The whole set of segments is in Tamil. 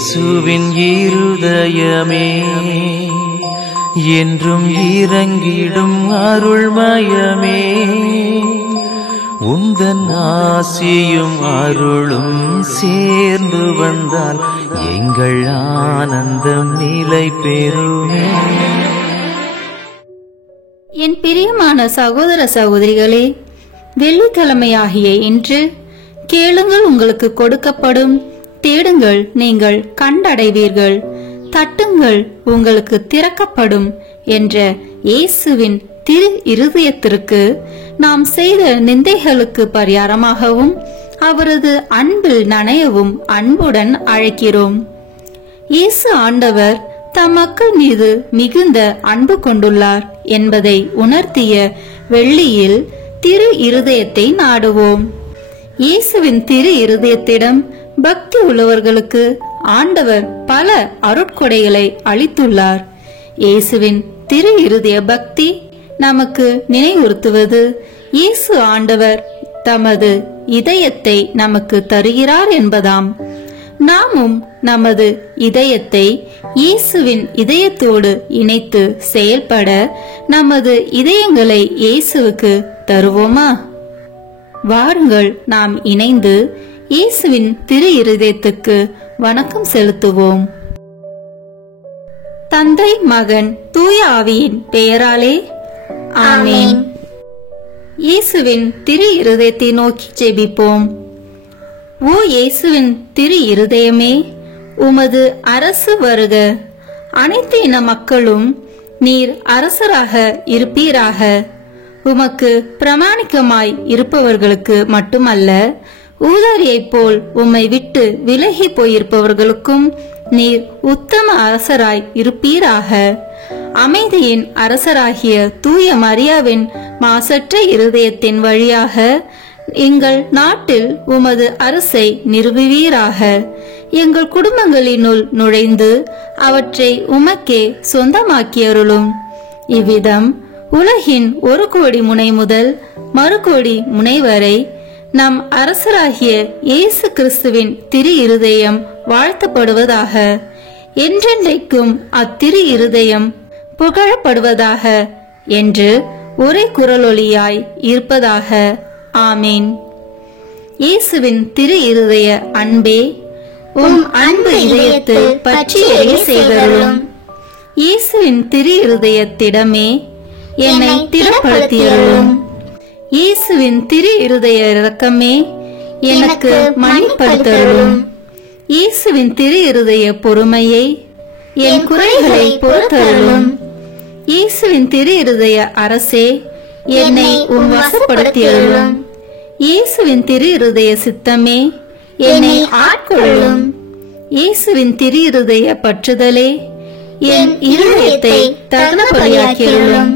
இயேசுவின் இருதயமே என்றும் இறங்கிடும் அருள்மயமே, உந்தன் ஆசியும் அருளும் சேர்ந்து வந்தால் எங்கள் ஆனந்தம் நிலை பெறுமே. என் பிரியமான சகோதர சகோதரிகளே, வெள்ளிக்கிழமையாகிய இன்று கேளுங்கள் உங்களுக்கு கொடுக்கப்படும், தேடுங்கள் நீங்கள் கண்டடைவீர்கள், தட்டுங்கள் உங்களுக்கு திறக்கப்படும் என்ற இயேசுவின் திரு இருதயத்திற்கு நாம் செய்த நிந்தைகளுக்கு பரிகாரமாகவும் அவரது அன்பில் நனையவும் அன்புடன் அழைக்கிறோம். இயேசு ஆண்டவர் தம் மக்கள் மீது மிகுந்த அன்பு கொண்டுள்ளார் என்பதை உணர்த்திய வெள்ளியில் திரு இருதயத்தை நாடுவோம். இயேசுவின் திரு இருதயத்திடம் பக்தி உள்ளவர்களுக்கு ஆண்டவர் பல அருட்கொடைகளை அளித்துள்ளார். இயேசுவின் திரு இருதய பக்தி நமக்கு நினைவுறுத்துவது இயேசு ஆண்டவர் தமது இதயத்தை நமக்கு தருகிறார் என்பதாம். நாமும் நமது இதயத்தை இயேசுவின் இதயத்தோடு இணைத்து செயல்பட நமது இதயங்களை இயேசுவுக்கு தருவோமா? வாருங்கள் நாம் இணைந்து இயேசுவின் திரு இருதயத்துக்கு வணக்கம் செலுத்துவோம். தந்தை, மகன், தூய ஆவியின் பெயராலே ஆமென். இயேசுவின் திரு இருதயத்தை நோக்கி ஜெபிப்போம். ஓ இயேசுவின் திரு இருதயமே, உமது அரசு வருக. அனைத்து இன மக்களும் நீர் அரசராக இருப்பீராக. உமக்கு பிரமாணிக்கமாய் இருப்பவர்களுக்கு மட்டுமல்ல, ஊதாரியைப் போல் உம்மை விட்டு விலகி போயிருப்பவர்களுக்கும் நீர் உத்தம அரசராய் இருப்பீராக. அமைதியின் அரசராகிய தூய மரியாவின் மாசற்ற இருதயத்தின் வழியாக எங்கள் நாட்டில் உமது அரசை நிறுவுவீராக. எங்கள் குடும்பங்களினுள் நுழைந்து அவற்றை உமக்கே சொந்தமாக்கியருளும். இவ்விதம் உலகின் ஒரு கோடி முனை முதல் மறு கோடி முனை வரை நம் அரசராகிய இயேசு கிறிஸ்துவின் திரு இருதயம் வாழ்த்தப்படுவதாக. என்றென்றைக்கும் அத்திரு இருதயம் புகழப்படுவதாக என்று ஒரே குரலொலியாய் இருப்பதாக. ஆமீன். இயேசுவின் திரு இருதய அன்பே, உம் அன்பு இதயத்தை பற்றி எரிய செய்தருளும். இயேசுவின் திரு இருதயத்திடமே என்னை திடப்படுத்தியருளும். இயேசுவின் திரு இருதய இரக்கமே எனக்கு மன்னிப்படுத்தருளும். இயேசுவின் திரு இருதய பொறுமையை என் குறைகளை பொறுத்தருளும். இயேசுவின் திரு இருதய அரசே என்னை உம் வசப்படுத்தியருளும். இயேசுவின் திரு இருதய சித்தமே என்னை ஆட்கொள்ளும். இயேசுவின் திரு இருதய பற்றுதலே என் இருதயத்தை தகுந்தபடியாக்கியருளும்.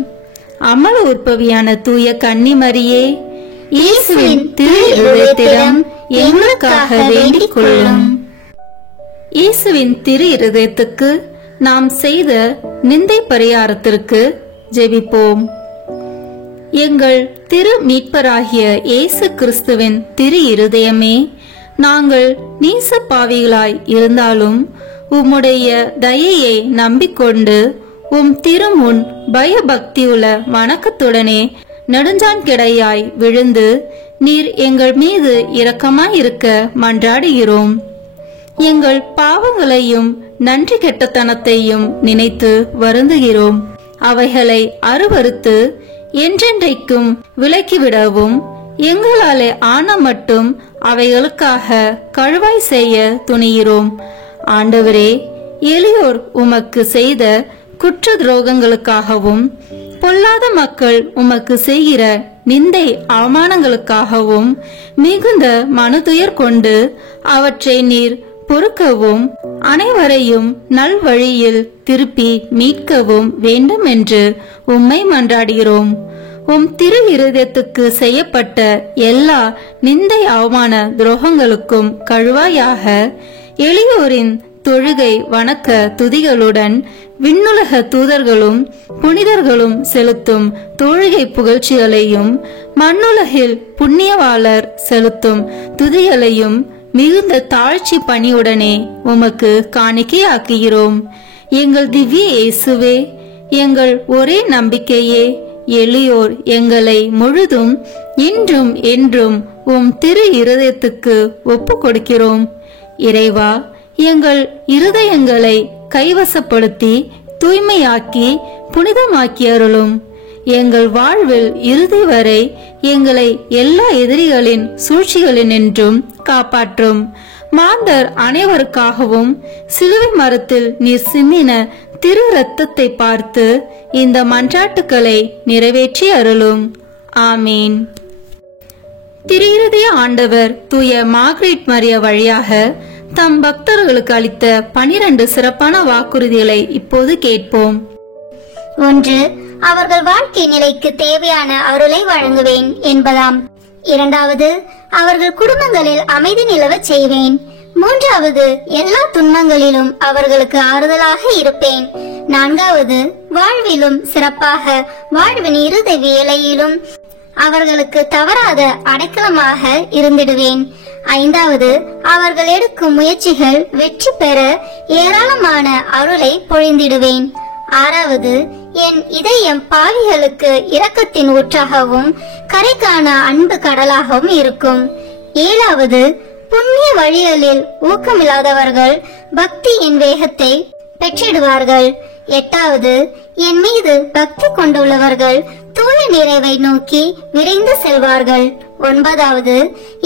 அமல உற்பவியான தூய கன்னிமரியே, இயேசுவின் திரு இருதயத்திடம் எங்களுக்காக வேண்டிக் கொள்ளும். இயேசுவின் திரு இருதயத்துக்கு நாம் செய்த நிந்தை பரிகாரத்திற்கு ஜெபிப்போம். எங்கள் திரு மீட்பராகிய இயேசு கிறிஸ்துவின் திரு இருதயமே, நாங்கள் நீச பாவிகளாய் இருந்தாலும் உம்முடைய தயையை நம்பிக்கொண்டு உம் திருமுன் பயபக்தியுள்ள வணக்கத்துடனே நெடுஞ்சான் கிடையாய் விழுந்து நீர் எங்கள் மீது இரக்கமாயிருக்க மன்றாடுகிறோம். எங்கள் பாவங்களையும் நன்றி கெட்டத்தனத்தையும் நினைத்து வருந்துகிறோம். அவைகளை அருவறுத்து என்றென்றைக்கும் விலக்கிவிடவும் எங்களாலே ஆன மட்டும் அவைகளுக்காக கழுவாய் செய்ய துணிகிறோம். ஆண்டவரே, எளியோர் உமக்கு செய்த குற்ற துரோகங்களுக்காகவும் பொல்லாத மக்கள் உமக்கு செய்கிற நிந்தை அவமானங்களுக்காகவும் மிகுந்த மனதுயர் கொண்டு அவற்றை நீர் பொறுக்கவும் அனைவரையும் நல்வழியில் திருப்பி மீட்கவும் வேண்டும் என்று உம்மை மன்றாடுகிறோம். உம் திரு இருதயத்துக்கு செய்யப்பட்ட எல்லா நிந்தை அவமான துரோகங்களுக்கும் கழுவாயாக எளியோரின் தொழுகை வணக்க துதிகளுடன் விண்ணுலக தூதர்களும் புனிதர்களும் செலுத்தும் தொழுகை புகழ்ச்சிகளையும் மண்ணுலகில் புண்ணியவாளர் செலுத்தும் துதிகளையும் மிகுந்த தாழ்ச்சி பணியுடனே உமக்கு காணிக்கையாக்குகிறோம். எங்கள் திவ்ய இயேசுவே, எங்கள் ஒரே நம்பிக்கையே, எளியோர் எங்களை முழுதும் இன்றும் என்றும் உம் திரு இருதயத்துக்கு ஒப்பு கொடுக்கிறோம். இறைவா, எங்கள் இருதயங்களை கைவசப்படுத்தி தூய்மையாக்கி புனிதமாக்கி அருளும். எங்கள் வாழ்வில் இறுதி வரை எங்களை எல்லா எதிரிகளின் சூழ்ச்சிகளினின்றும் காப்பாற்றும். மாந்தர் அனைவருக்காகவும் சிலுவை மரத்தில் நீர் சிந்தின திரு இரத்தத்தை பார்த்து இந்த மன்றாட்டுக்களை நிறைவேற்றி அருளும். ஆமீன். திரு இருதய ஆண்டவர் தூய மார்கரெட் மரியா வழியாக தம் பக்தர்களுக்கு அளித்த 12 சிறப்பான வாக்குறுதிகளை இப்போது கேட்போம். 1. அவர்கள் வாழ்க்கை நிலைக்கு தேவையான அருளை வழங்குவேன் என்பதாம். 2. அவர்கள் குடும்பங்களில் அமைதி நிலவச் செய்வேன். 3. எல்லா துன்பங்களிலும் அவர்களுக்கு ஆறுதலாக இருப்பேன். 4. வாழ்விலும் சிறப்பாக வாழ்வின் இறுதி வேளையிலும் அவர்களுக்கு தவறாத அடைக்கலமாக இருந்திடுவேன். 5. அவர்கள் எடுக்கும் முயற்சிகள் வெற்றி பெற ஏராளமான அருளை பொழிந்திடுவேன். 6. என் இதயம் பாவிகளுக்கு இரக்கத்தின் ஊற்றாகவும் கரைக்கான அன்பு கடலாகவும் இருக்கும். 7. புண்ணிய வழிகளில் ஊக்கமில்லாதவர்கள் பக்தியின் வேகத்தை பெற்றிடுவார்கள். 8. என் மீது பக்தி கொண்டுள்ளவர்கள் தூய நிறைவை நோக்கி விரைந்து செல்வார்கள். 9.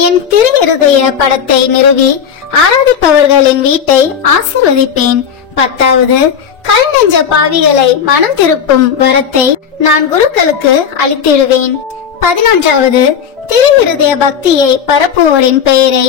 என் திரு இருதய படத்தை நிறுவி ஆராதிப்பவர்களின் வீட்டை ஆசீர்வதிப்பேன். 10. கல் நெஞ்ச பாவிகளை மனம் திருப்பும் வரத்தை நான் குருக்களுக்கு அளித்திடுவேன். 11. திரு இருதய பக்தியை பரப்புவோரின் பெயரை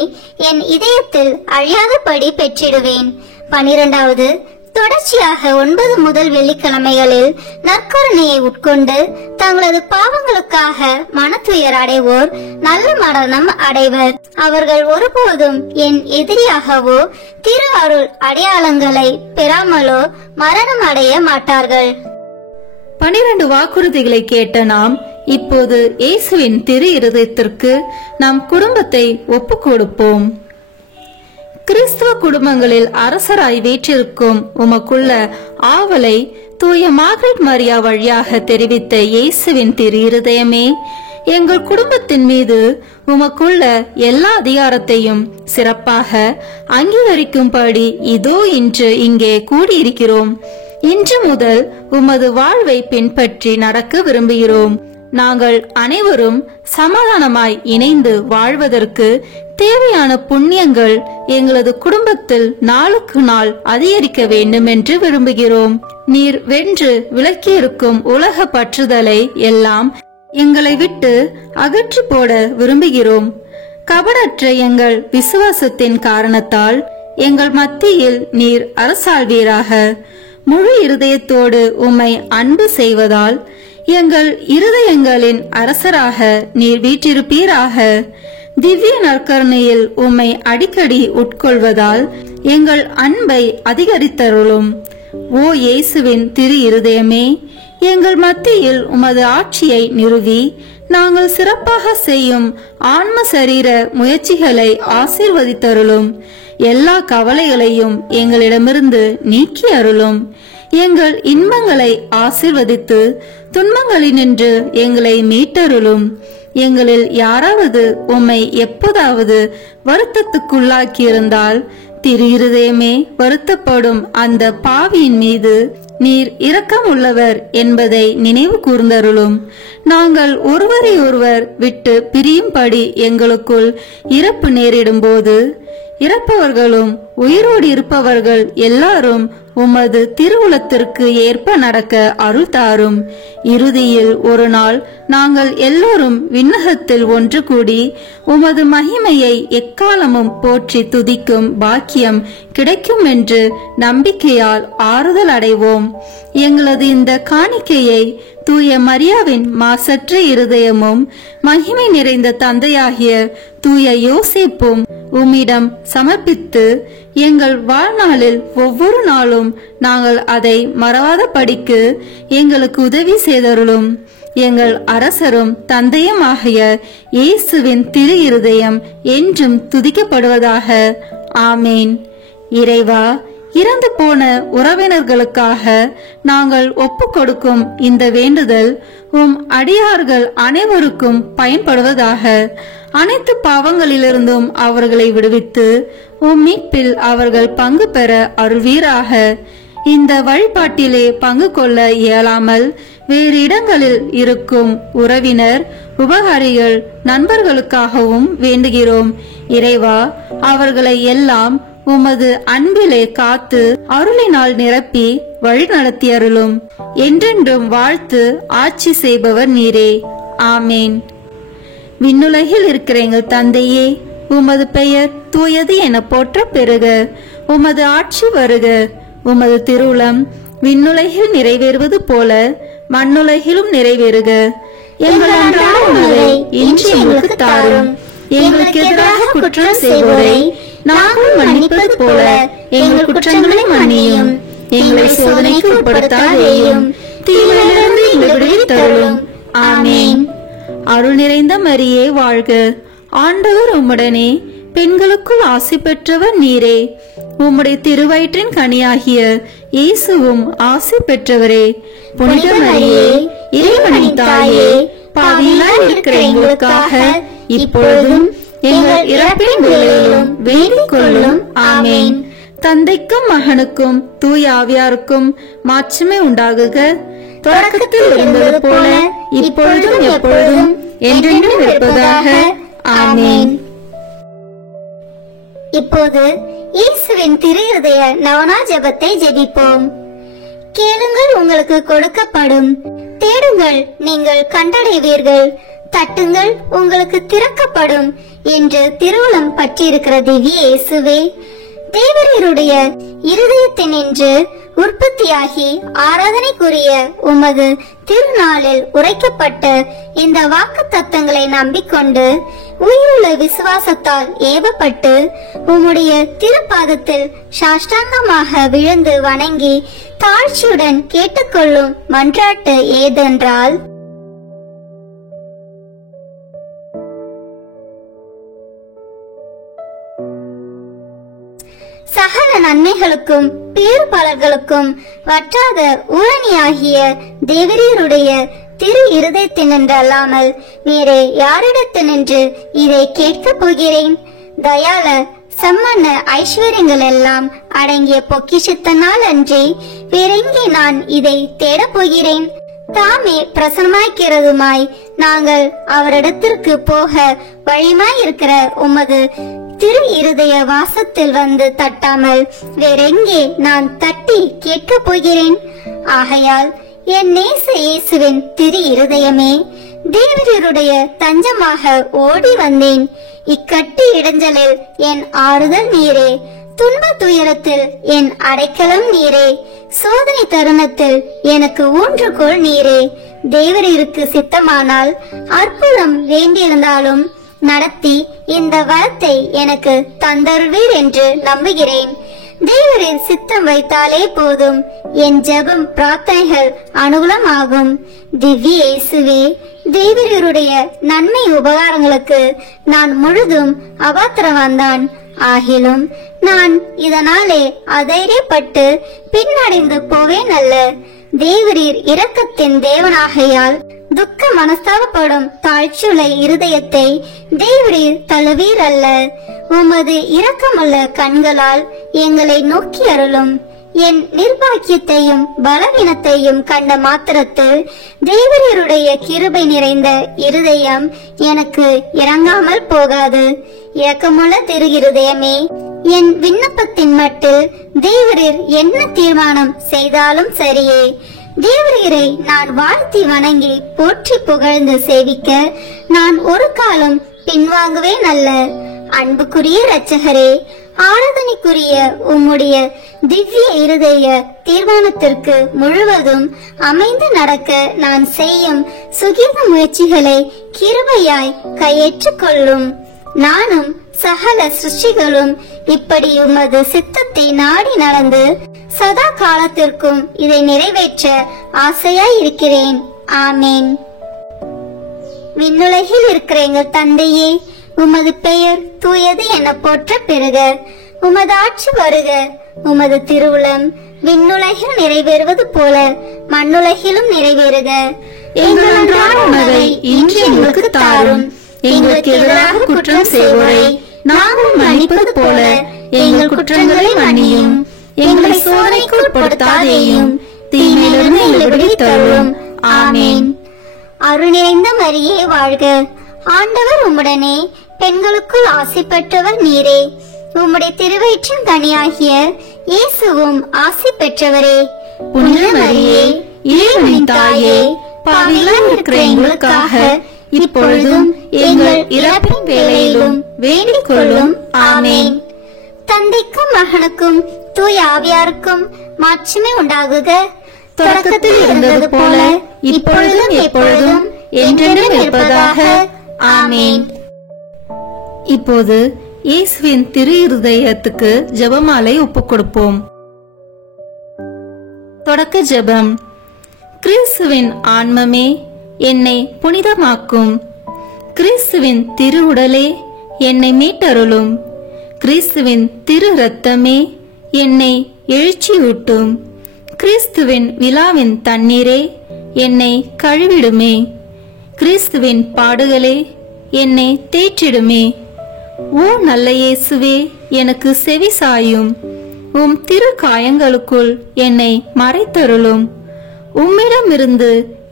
என் இதயத்தில் அழியாதபடி பெற்றிடுவேன். 12. தொடர்ச்சியாக 9 முதல் வெள்ளிக்கிழமைகளில் நற்கருணையை உட்கொண்டு தங்களது பாவங்களுக்காக மனத்துயர் அடைவோர் நல்ல மரணம் அடைவர். அவர்கள் ஒருபோதும் என் எதிரியாகவோ திரு அருள் அடையாளங்களை பெறாமலோ மரணம் அடைய மாட்டார்கள். 12 வாக்குறுதிகளை கேட்ட நாம் இப்போது இயேசுவின் திரு இருதயத்திற்கு நம் குடும்பத்தை ஒப்புக் கொடுப்போம். கிறிஸ்துவ குடும்பங்களில் அரசராய் வீற்றிருக்கும் உமக்குள்ள ஆவலை தூய மார்கரெட் மரியா வழியாக தெரிவித்த இயேசுவின் திரு இருதயமே, எங்கள் குடும்பத்தின் மீது உமக்குள்ள எல்லா அதிகாரத்தையும் சிறப்பாக அங்கீகரிக்கும்படி இதோ இன்று இங்கே கூடியிருக்கிறோம். இன்று முதல் உமது வாழ்வை பின்பற்றி நடக்க விரும்புகிறோம். நாங்கள் அனைவரும் சமாதானமாய் இணைந்து வாழ்வதற்கு தேவையான புண்ணியங்கள் எங்களது குடும்பத்தில் நாளுக்கு நாள் அதிகரிக்க வேண்டும் என்று விரும்புகிறோம். நீர் வென்று விலக்கியிருக்கும் உலக பற்றுதலை எல்லாம் எங்களை விட்டு அகற்றி போட விரும்புகிறோம். கபடற்ற எங்கள் விசுவாசத்தின் காரணத்தால் எங்கள் மத்தியில் நீர் அரசாள்வீராக. முழு இருதயத்தோடு உம்மை அன்பு செய்வதால் எங்கள் இருதயங்களின் அரசராக நீர் வீற்றிருப்பீராக. திவ்ய நற்கருணையில் உம்மை அடிக்கடி உட்கொள்வதால் எங்கள் அன்பை அதிகரித்தருளும். ஓ இயேசுவின் திரு இருதயமே, எங்கள் மத்தியில் உமது ஆட்சியை நிறுவி நாங்கள் சிறப்பாக செய்யும் ஆன்ம சரீர முயற்சிகளை ஆசீர்வதித்தருளும். எல்லா கவலைகளையும் எங்களிடமிருந்து நீக்கி அருளும். எங்கள் இன்பங்களை ஆசீர்வதித்து துன்பங்களினின்று எங்களை மீட்டருளும். எங்களில் யாராவது உம்மை எப்போதாவது வருத்தத்துக்குள்ளாக்கியிருந்தால் திரு இருதயமே, வருத்தப்படும் அந்த பாவியின் மீது நீர் இரக்கம் உள்ளவர் என்பதை நினைவு கூர்ந்தருளும். நாங்கள் ஒருவரை ஒருவர் விட்டு பிரியும்படி எங்களுக்குள் இறப்பு நேரிடும் போது இறப்பவர்களும் உயிரோடு இருப்பவர்கள் எல்லாரும் உமது திருவுளத்திற்கு ஏற்ப நடக்க அருள் தாரும். இறுதியில் ஒரு நாள் நாங்கள் எல்லோரும் விண்ணகத்தில் ஒன்று கூடி உமது மகிமையை எக்காலமும் போற்றி துதிக்கும் பாக்கியம் கிடைக்கும் என்று நம்பிக்கையால் ஆறுதல் அடைவோம். எங்களது இந்த காணிக்கையை தூய மரியாவின் மாசற்ற இருதயமும் மகிமை நிறைந்த தந்தையாகிய தூய யோசேப்பும் உம்மிடம் சமர்ப்பித்து எங்கள் வாழ்நாளில் ஒவ்வொரு நாளும் நாங்கள் அதை மறவாத படிக்கு எங்களுக்கு உதவி செய்தருளும். எங்கள் அரசரும் தந்தையும் ஆகிய இயேசுவின் திரு இருதயம் என்றும் துதிக்கப்படுவதாக. ஆமேன். இறைவா, இறந்து போன உறவினர்களுக்காக நாங்கள் ஒப்பு கொடுக்கும் இந்த வேண்டுதல் உம் அடியார்கள் அனைவருக்கும் பயன்படுவதாக. அனைத்து பாவங்களிலிருந்தும் அவர்களை விடுவித்து உம் மீட்பில் அவர்கள் பங்கு பெற அருள்வீராக. இந்த வழிபாட்டிலே பங்கு கொள்ள இயலாமல் வேறு இடங்களில் இருக்கும் உறவினர், உபகாரிகள், நண்பர்களுக்காகவும் வேண்டுகிறோம். இறைவா, அவர்களை எல்லாம் உமது அன்பிலே காத்து அருளினால் நிரப்பி வழி நடத்தி அருளும். என்றென்றும் வாழ்த்து ஆட்சி செய்பவர் நீரே. ஆமேன். விண்ணுலகில் இருக்கிற எங்கள் தந்தையே, உமது பெயர் தூயது என போற்ற பெறுக. உமது ஆட்சி வருக. உமது திருவுளம் விண்ணுலகில் நிறைவேறுவது போல மண்ணுலகிலும் நிறைவேறுக. எங்கள் அன்றாட உணவை இன்று எங்களுக்கு தாரும். எங்களுக்கு எதிராக குற்றம் செய்வோரை நாங்கள் மன்னிப்பது போல எங்கள் குற்றங்களை மன்னியும். எங்களை சோதனைக்கு உட்படுத்தாதேயும், தீமையிலிருந்து எங்களை விடுவித்தருளும். ஆமேன். அருள் நிறைந்த மரியே வாழ்க. ஆண்டவர் உம்முடனே, பெண்களுக்குள் ஆசி பெற்றவர் நீரே. உம்முடைய திருவயிற்றின் கனியாகிய இயேசுவும் ஆசி பெற்றவரே. புனித மரியே, இறைவனின் தாயே, பாவிகளாய் இருக்கிற எங்களுக்காக இப்பொழுதும் எங்கள் இறப்பின் வேளையிலும் வேண்டிக் கொள்ளும். ஆமேன். தந்தைக்கும் மகனுக்கும் தூய ஆவியாருக்கும் மாட்சிமை உண்டாகுக. தொடக்கத்தில் இருந்தது போல இப்பொழுதும் எப்பொழுதும் என்றென்றும் இருப்பதாக. ஆமேன். இப்போது இயேசுவின் திரு இருதய நவனா ஜெபத்தை ஜெபிப்போம். கேளுங்கள், உங்களுக்கு கொடுக்கப்படும். தேடுங்கள், நீங்கள் கண்டடைவீர்கள். தட்டுங்கள், உங்களுக்கு திறக்கப்படும் என்று திருவுளம் பற்றியிருக்கிற திவ்ய இயேசுவே, தேவரீருடைய இருதயத்தினின்று உற்பத்தியாகி ஆராதனைக்குரிய உமது திருநாளில் உரைக்கப்பட்ட இந்த வாக்கு தத்தங்களை நம்பிக்கொண்டு உயிருள்ள விசுவாசத்தால் ஏவப்பட்டு உம்முடைய திருப்பாதத்தில் சாஷ்டாங்கமாக விழுந்து வணங்கி தாழ்ச்சியுடன் கேட்டுக்கொள்ளும் மன்றாட்டு ஏதென்றால், சகல நன்மைகளுக்கும் பேறு பலர்களுக்கும் வற்றாத ஊரணியாகிய தேவரீருடைய திரு இருதயத்தினின்றல்லாமல் வேறே யாரிடத்தினின்று இதை கேட்கப் போகிறேன்? தயால சம்மன்ன ஐஸ்வர்யங்கள் எல்லாம் அடங்கிய பொக்கிஷத்தினால் அன்றி வேறெங்கே நான் இதை தேடப் போகிறேன்? தாமே பிரசன்னமாய்க்கிறதுமாய் நாங்கள் அவரிடத்திற்கு போக வழிமாய் இருக்கிற உமது திரு இருதய வாசத்தில் வந்து தட்டாமல் வேறெங்கே நான் தட்டி கேட்கப் போகிறேன்? ஆகையால் என் நேச இயேசுவின் திரு இருதயமே, தேவரீருடைய தஞ்சமாக ஓடி வந்தேன். இக்கட்டு இடைஞ்சலில் என் ஆறுதல் நீரே, துன்ப துயரத்தில் என் அடைக்கலம் நீரே, சோதனை தருணத்தில் எனக்கு ஊன்றுகோல் நீரே. தேவரீருக்கு சித்தமானால் அற்புதம் வேண்டியிருந்தாலும் நடத்தி இந்த வரத்தை எனக்கு தந்தருள்வீர் என்று நம்புகிறேன். தேவரின் சித்தம் வைத்தாலே போதும், என் ஜெபம் பிரார்த்தனைகள் அனுகூலமாகும். திவ்ய இயேசுவே, தேவரீருடைய நன்மை உபகாரங்களுக்கு நான் முழுதும் அபாத்திரவான்தான். ஆகிலும் நான் இதனாலே அதைரியப்பட்டு பின்னடைந்து போவேன் அல்ல. தேவரீர் இரக்கத்தின் தேவனாகையால் துக்க மனஸ்தாபப்படும் தாழ்ச்சியுள்ள இருதயத்தை தேவரீர் தழுவீர் அல்ல. உமது இரக்கமுள்ள கண்களால் எங்களை நோக்கி அருளும். என் நிர்பாக்கியத்தையும் பலவீனத்தையும் கண்ட மாத்திரத்தில் தேவரீருடைய கிருபை நிறைந்த இருதயம் எனக்கு இறங்காமல் போகாது. இரக்கமுள்ள திரு இருதயமே, என் விண்ணப்பத்தின் மட்டில் தேவரீர் என்ன தீர்மானம் செய்தாலும் சரியே. தேவரீரை நான் வாழ்த்தி வணங்கி போற்றி புகழ்ந்து சேவிக்க நான் ஒரு காலம் பின்வாங்குவேன் அல்ல. அன்புக்குரிய இரட்சகரே, ஆராதனைக்குரிய உம்முடைய திவ்ய இருதய தீர்மானத்திற்கு முழுவதும் அமைந்து நடக்க நான் செய்யும் சுகீத முயற்சிகளை கிருபையாய் கையேற்றுக் கொள்ளும். நானும் சகல சிருஷ்டிகளும் இப்படி உமது சித்தத்தை நாடி நடந்து சதா காலத்திற்கும் இதை நிறைவேற்ற ஆசையாய் இருக்கிறேன். ஆமேன். விண்ணுலகில் இருக்கிற எங்கள் தந்தையே, உமது பெயர் தூயது என போற்ற பெறுக. உமது ஆட்சி வருக. உமது திருவுளம் விண்ணுலகில் நிறைவேறுவது போல மண்ணுலகிலும் நிறைவேறுக. எங்கள் அன்றாட உணவை இன்று எங்களுக்கு தாரும். எங்களுக்கு எதிராக குற்றம் செய்வோரை நாங்கள் மன்னிப்பது போல எங்கள் குற்றங்களை மன்னியும். எங்களை சோதனைக்கு உட்படுத்தாதேயும், தீமையிலிருந்து எங்களை விடுவித்தருளும். ஆமேன். அருள் நிறைந்த மரியே வாழ்க. ஆண்டவர் உம்முடனே, பெண்களுக்குள் ஆசி பெற்றவர் நீரே. உம்முடைய திருவயிற்றின் கனியாகிய இயேசுவும் ஆசி பெற்றவரே. புனித மரியே, இறைவனின் தாயே, பாவிகளாய் இருக்கிற எங்களுக்காக இப்பொழுதும் எங்கள் இறப்பின் வேளையிலும் வேண்டிக் கொள்ளும். ஆமேன். தந்தைக்கும் மகனுக்கும் தூய ஆவியாருக்கும் மாட்சிமை உண்டாகுக. தொடக்கத்தில் இருந்தது போல இப்பொழுதும் எப்பொழுதும் என்றென்றும் இருப்பதாக. ஆமேன். இப்போது இயேசுவின் திரு இருதயத்துக்கு ஜெபமாலை ஒப்புக் கொடுப்போம். தொடக்க ஜெபம். கிறிஸ்துவின் ஆன்மமே, என்னை புனிதமாக்கும். கிறிஸ்துவின் திரு உடலே, என்னை மீட்டருளும். கிறிஸ்துவின் திரு இரத்தமே, என்னை எழுச்சியூட்டும். கிறிஸ்துவின் விழாவின் தண்ணீரே, என்னை கழுவிடுமே. கிறிஸ்துவின் பாடுகளே, என்னை தேற்றிடுமே. ஓ நல்ல இயேசுவே, எனக்கு செவி சாயும். உம் திரு காயங்களுக்குள் என்னை மறைத்தருளும். உம்மிடமிருந்து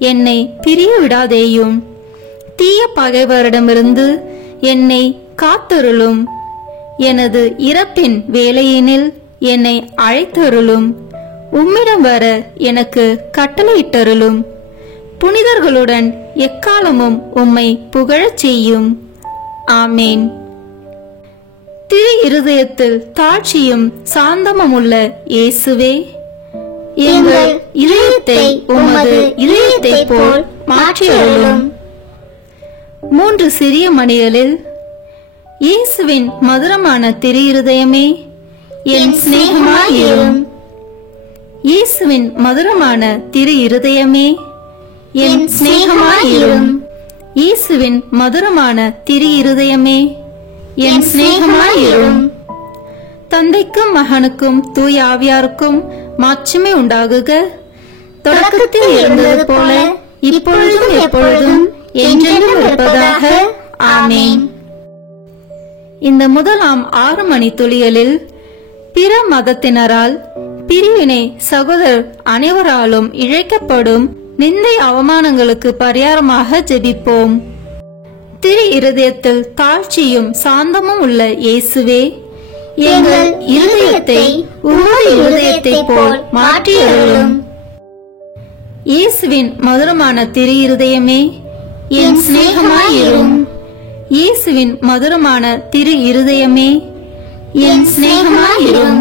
என்னை பிரிய விடாதேயும். தீய பகைவரிடமிருந்து என்னை காத்தருளும். எனது இறப்பின் வேளையினில் என்னை அழைத்தருளும். உம்மிடம் வர எனக்கு கட்டளையிட்டருளும். புனிதர்களுடன் எக்காலமும் உம்மை புகழச் செய்யும். ஆமேன். திரு இருதயத்தில் தாட்சியும் சாந்தமும் உள்ள இயேசுவே, எங்கள் இதயத்தை உமது இதயத்தை போல் மாற்றியருளும். 3 சிறிய மணிகளில் இயேசுவின் மதுரமான திரு இருதயமே, என் சிநேகமாயிரும். இயேசுவின் மதுரமான திரு இருதயமே, என் சிநேகமாயிரும். இயேசுவின் மதுரமான திரு இருதயமே, என் சிநேகமாயிரும். தந்தைக்கும் மகனுக்கும் தூய ஆவியாருக்கும் மாட்சிமை உண்டாகுக. தொடக்கத்தில் இருந்தது போல இப்பொழுதும் எப்பொழுதும் என்றென்றும் இருப்பதாக. ஆமேன். இந்த முதலாம் 6 மணி துளிகளில் பிற மதத்தினரால் பிரிவினை சகோதரர் அனைவராலும் இழைக்கப்படும் நிந்தை அவமானங்களுக்கு பரிகாரமாக ஜெபிப்போம். திரு இருதயத்தில் தாழ்ச்சியும் சாந்தமும் உள்ள இயேசுவே, எங்கள் இருதயத்தை உமது இருதயத்தை போல் மாற்றியருளும். இயேசுவின் மதுரமான திரு இருதயமே, என் சிநேகமாயிரும். இயேசுவின் மதுரமான திரு இருதயமே, என் சிநேகமாயிரும்.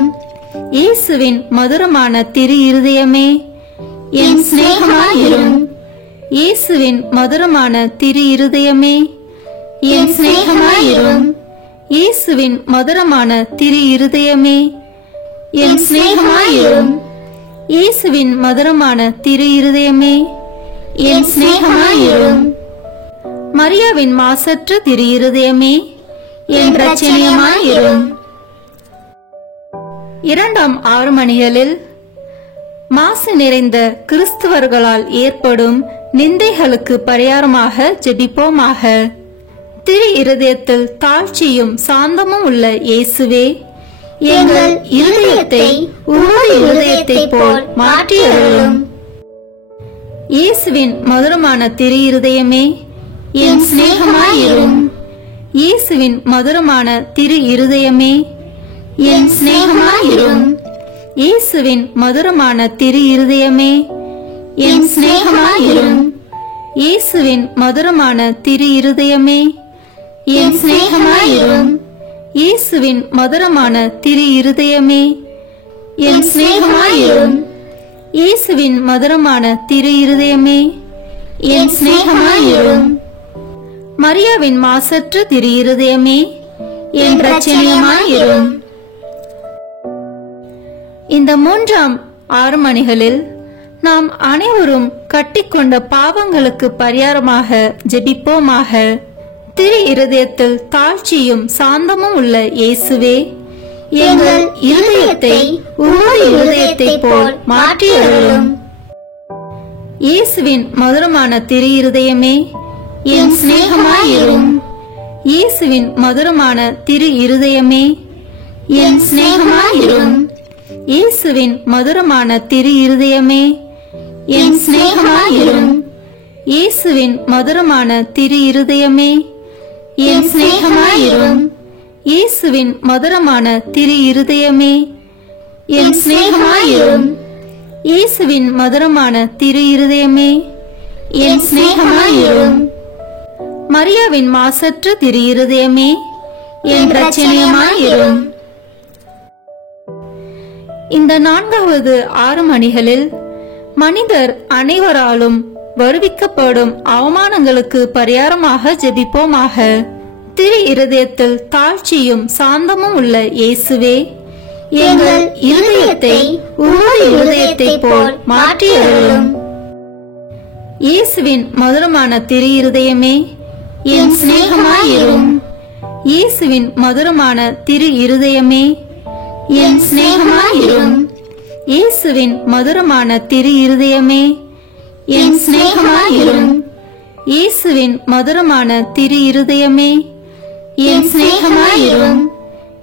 இயேசுவின் மதுரமான திரு இருதயமே, என் சிநேகமாயிரும். இயேசுவின் மதுரமான திரு இருதயமே, என் சிநேகமாயிரும். இயேசுவின் மதுரமான திரு இருதயமே, என் சிநேகமாயிரும். இயேசுவின் மதுரமான திரு இருதயமே, என் சிநேகமாயிரும். மரியாவின் மாசற்ற திரு இருதயமே, என் இரட்சணியமாயிரும். 2ஆம் 6 மணிகளில் மாசு நிறைந்த கிறிஸ்தவர்களால் ஏற்படும் நிந்தைகளுக்கு பரிகாரமாக ஜெபிப்போமாக. திரு இருதயத்தில் தாழ்ச்சியும் சாந்தமும் உள்ள இயேசுவே, எங்கள் இருதயத்தை உமது இருதயத்தை போல் மாற்றியருளும். இயேசுவின் மதுரமான திரு இருதயமே, என் சிநேகமாயிரும். இயேசுவின் மதுரமான திரு இருதயமே, என் சிநேகமாயிரும். இயேசுவின் மதுரமான திரு இருதயமே, என் சிநேகமாயிரும். இயேசுவின் மதுரமான திரு இருதயமே, என் சிநேகமாயிரும். இயேசுவின் மதுரமான திரு இருதயமே, என் சிநேகமாயிரும். இயேசுவின் மதுரமான திரு இருதயமே, என் சிநேகமாயிரும். மரியாவின் மாசற்ற திரு இருதயமே, என் இரட்சணியமாயிரும். இந்த 3ஆம் 6 மணிகளில் நாம் அனைவரும் கட்டிக்கொண்ட பாவங்களுக்கு பரிகாரமாக ஜெபிப்போமாக. திரு இருதயத்தில் தாழ்ச்சியும் சாந்தமும் உள்ள இயேசுவே, எங்கள் இருதயத்தை உமது இருதயத்தை போல் மாற்றி அருளும். இயேசுவின் மதுரமான திரு இருதயமே, என் சிநேகமாயிரும். இயேசுவின் மதுரமான திரு இருதயமே, என் சிநேகமாயிரும். இயேசுவின் மதுரமான திரு இருதயமே, என் சிநேகமாயிரும். இயேசுவின் மதுரமான திரு இருதயமே, என் சிநேகமாயிரும். இயேசுவின் மதுரமான திரு இருதயமே, என் சிநேகமாயிரும். இயேசுவின் மதுரமான திரு இருதயமே, என் சிநேகமாயிரும். மரியாவின் மாசற்ற திரு இருதயமே, என் இரட்சணியமாயிரும். இந்த 4வது 6 மணிகளில் மனிதர் அனைவராலும் வருவிக்கப்படும் அவமானங்களுக்கு பரிகாரமாக ஜெபிப்போமாக. திரு இருதயத்தில் தாழ்ச்சியும் சாந்தமும் உள்ள இயேசுவே, எங்கள் இருதயத்தை உமது இருதயத்தை போல் மாற்றி அருளும். இயேசுவின் மதுரமான திரு இருதயமே, என் சிநேகமாயிரும். இயேசுவின் மதுரமான திரு இருதயமே, என் சிநேகமாயிரும். இயேசுவின் மதுரமான திரு இருதயமே, என் சிநேகமாயிரும். இயேசுவின் மதுரமான திரு இருதயமே, என் சிநேகமாயிரும்.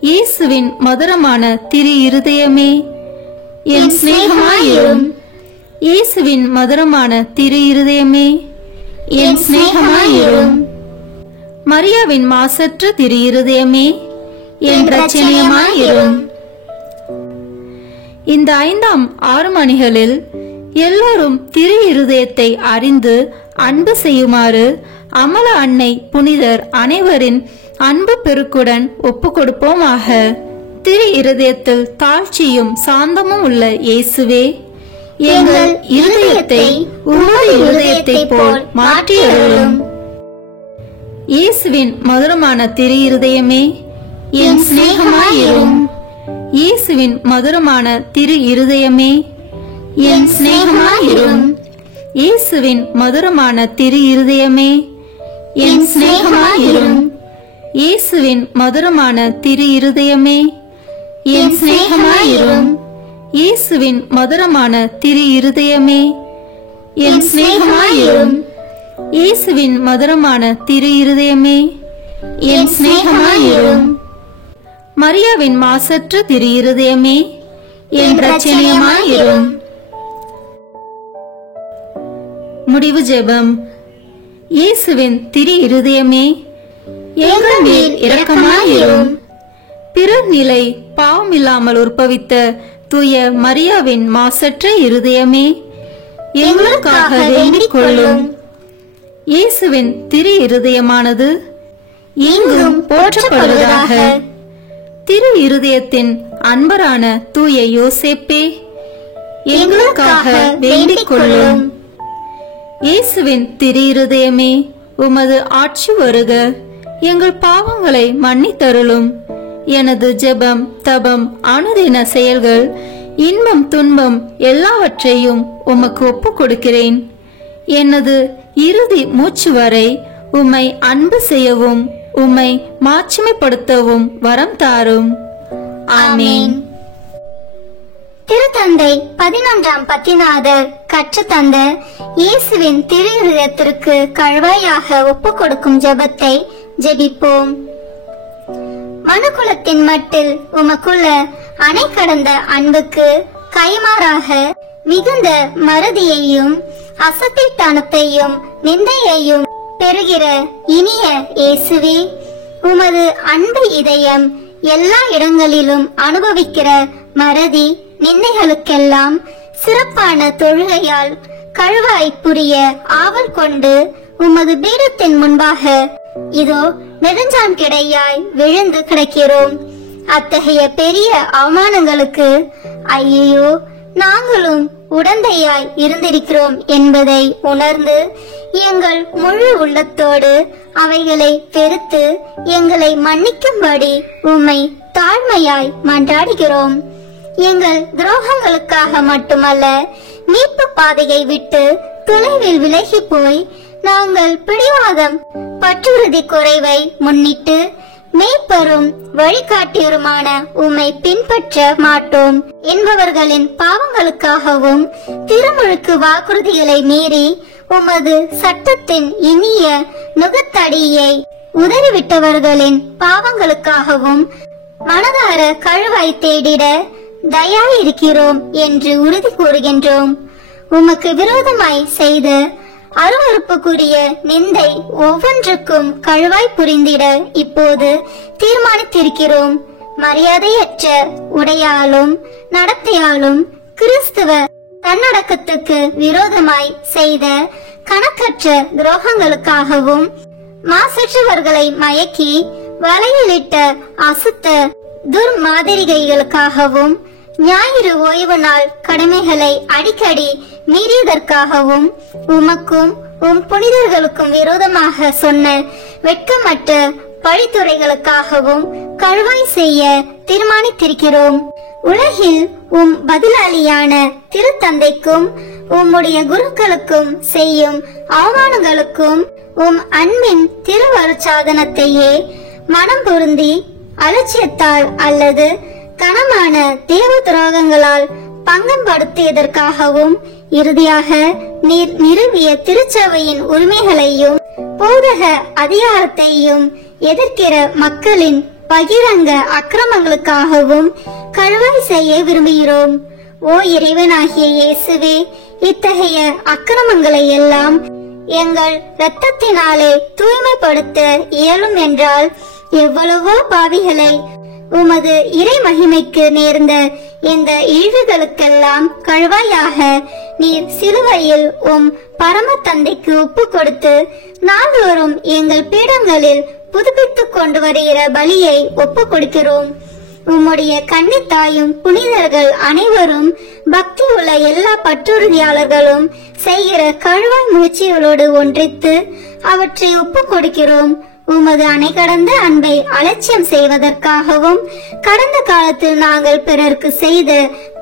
இயேசுவின் மதுரமான திரு இருதயமே, என் சிநேகமாயிரும். இயேசுவின் மதுரமான திரு இருதயமே, என் சிநேகமாயிரும். மரியாவின் மாசற்ற திரு இருதயமே, என் இரட்சணியமாயிரும். இந்த 5ஆம் 6 மணிகளில் எல்லோரும் திரு இருதயத்தை அறிந்து அன்பு செய்யுமாறு அமல அன்னை புனிதர் அனைவரின் அன்பு பெருக்குடன் ஒப்பு கொடுப்போமாக. திரு இருதயத்தில் தாழ்ச்சியும் சாந்தமும் உள்ள இயேசுவே, எங்கள் இருதயத்தை உமது இருதயத்தை போல் மாற்றி அருளும். இயேசுவின் மதுரமான திரு இருதயமே, என் சிநேகமாயிரும். இயேசுவின் மதுரமான திரு இருதயமே, என் சிநேகமாயிரும். இயேசுவின் மதுரமான திரு இருதயமே, என் சிநேகமாயிரும். இயேசுவின் மதுரமான திரு இருதயமே, என் சிநேகமாயிரும். இயேசுவின் மதுரமான திரு இருதயமே, என் சிநேகமாயிரும். இயேசுவின் மதுரமான திரு இருதயமே, என் சிநேகமாயிரும். மரியாவின் மாசற்ற திரு இருதயமே, என் இரட்சணியமாயிரும். முடிவு ஜெபம். இயேசுவின் திரு இருதயமே, எங்கள் மேல் இரக்கமாயிரும். பிறர் நிலை பாவமில்லாமல் உற்பவித்த தூய மரியாவின் மாசற்ற இருதயமே, எங்களுக்காக வேண்டிக் கொள்ளும். இயேசுவின் திரு இருதயமானது எங்கும் போற்றப்படுவதாக. திரு இருதயத்தின் அன்பரான தூய யோசேப்பே, எங்களுக்காக வேண்டிக் கொள்ளும். இயேசுவின் திரு இருதயமே, உமது ஆட்சி வருக, எங்கள் பாவங்களை மன்னித்தருளும். எனது ஜெபம், தபம், அனுதின செயல்கள், இன்பம் துன்பம் எல்லாவற்றையும் உமக்கு ஒப்புக் கொடுக்கிறேன். எனது இறுதி மூச்சு வரை உம்மை அன்பு செய்யவும் உம்மை மாட்சிமைப்படுத்தவும் வரம் தாரும். ஆமேன். திருத்தந்தை 11ஆம் பத்திநாதர் கற்றுத்தந்த இயேசுவின் திரு இருதயத்திற்கு கழுவாயாக ஒப்புக் கொடுக்கும் ஜெபத்தை ஜெபிப்போம். மனுக்குலத்தின் மட்டில் உமக்குள்ள அணை கடந்த அன்புக்கு கைமாறாக மிகுந்த மறதியையும் அசத்தித்தனத்தையும் நிந்தையையும் பெறுகிற இனிய இயேசுவே, உமது அன்பு இதயம் எல்லா இடங்களிலும் அனுபவிக்கிற மறதி நிந்தைகளுக்கெல்லாம் சிறப்பான தொழுகையால் கழுவாய் புரிய ஆவல் கொண்டு உமது பீடத்தின் முன்பாக இதோ நெடுஞ்சான் கிடையாய் விழுந்து கிடக்கிறோம். அத்தகைய பெரிய அவமானங்களுக்கு ஐயோ நாங்களும் உடந்தையாய் இருந்திருக்கிறோம் என்பதை உணர்ந்து எங்கள் முழு உள்ளத்தோடு அவைகளை வெறுத்து எங்களை மன்னிக்கும்படி உம்மை தாழ்மையாய் மன்றாடுகிறோம். எங்கள் துரோகங்களுக்காக மட்டுமல்ல, மீட்பு பாதையை விட்டு தொலைவில் விலகி போய் நாங்கள் பிடிவாதம் பற்றுறுதி குறைவை முன்னிட்டு மேய்ப்பரும் வழிகாட்டியருமான உம்மை பின்பற்ற மாட்டோம் என்பவர்களின் பாவங்களுக்காகவும் திருமுழுக்கு வாக்குறுதிகளை மீறி உமது சட்டத்தின் இனிய நுகத்தடியை உதறிவிட்டவர்களின் பாவங்களுக்காகவும் மனதார கழுவாய் தேடிட தயாரிக்கிறோம் என்று உறுதி கூறுகின்றோம். உமக்கு விரோதமாய் செய்த அருவருப்புக்குரிய நிந்தை ஒவ்வொன்றுக்கும் கழுவாய் புரிந்திட இப்போது தீர்மானித்திருக்கிறோம். மரியாதையற்ற உடையாலும் நடத்தையாலும் கிறிஸ்துவ தன்னடக்கத்துக்கு விரோதமாய் செய்த கணக்கற்ற துரோகங்களுக்காகவும் மாசற்றவர்களை மயக்கி வலையிலிட்ட அசுத்த துர்மாதிரிகைகளுக்காகவும் ஞாயிறு ஓய்வு நாள் கடமைகளை அடிக்கடி மீறியதற்காகவும் உமக்கும் உம் புனிதர்களுக்கும் விரோதமாக சொன்ன வெட்கமற்ற பழித்துறைகளுக்காகவும் கழுவாய் செய்ய தீர்மானித்திருக்கிறோம். உலகில் உம் பதிலாளியான திருத்தந்தைக்கும் உம்முடைய குருக்களுக்கும் செய்யும் அவமானங்களுக்கும் உம் அன்பின் திருவருட்சாதனத்தையே மனம் பொருந்தி அலட்சியத்தால் அல்லது கனமான தேவ துரோகங்களால் பங்கம் படுத்தியதற்காகவும் இறுதியாக நீர் நிறுவிய திருச்சபையின் உரிமைகளையும் போதக அதிகாரத்தையும் எதிர்க்கிற மக்களின் பகிரங்க அக்கிரமங்களுக்காகவும் கழுவாய் செய்ய விரும்புகிறோம். ஓ இறைவனாகிய இயேசுவே, இத்தகைய அக்கிரமங்களை எல்லாம் எங்கள் இரத்தத்தினாலே தூய்மைப்படுத்த இயலும் என்றால் எவ்வளவோ பாவிகளை உமது இறை மகிமைக்கு நேர்ந்த இந்த இழிவுகளுக்கெல்லாம் கழுவாயாக நீர் சிலுவையில் உம் பரம தந்தைக்கு ஒப்பு கொடுத்து நாள்தோறும் எங்கள் பீடங்களில் புதுப்பித்துக் கொண்டு வருகிற பலியை ஒப்பு கொடுக்கிறோம். உம்முடைய கன்னித்தாயும் புனிதர்கள் அனைவரும் பக்தி உள்ள எல்லா பற்றுறுதியாளர்களும் செய்கிற கழுவாய் முயற்சிகளோடு ஒன்றித்து அவற்றை ஒப்பு கொடுக்கிறோம். உமது அணை கடந்த அன்பை அலட்சியம் செய்வதற்காகவும் கடந்த காலத்தில் நாங்கள் பிறருக்கு செய்த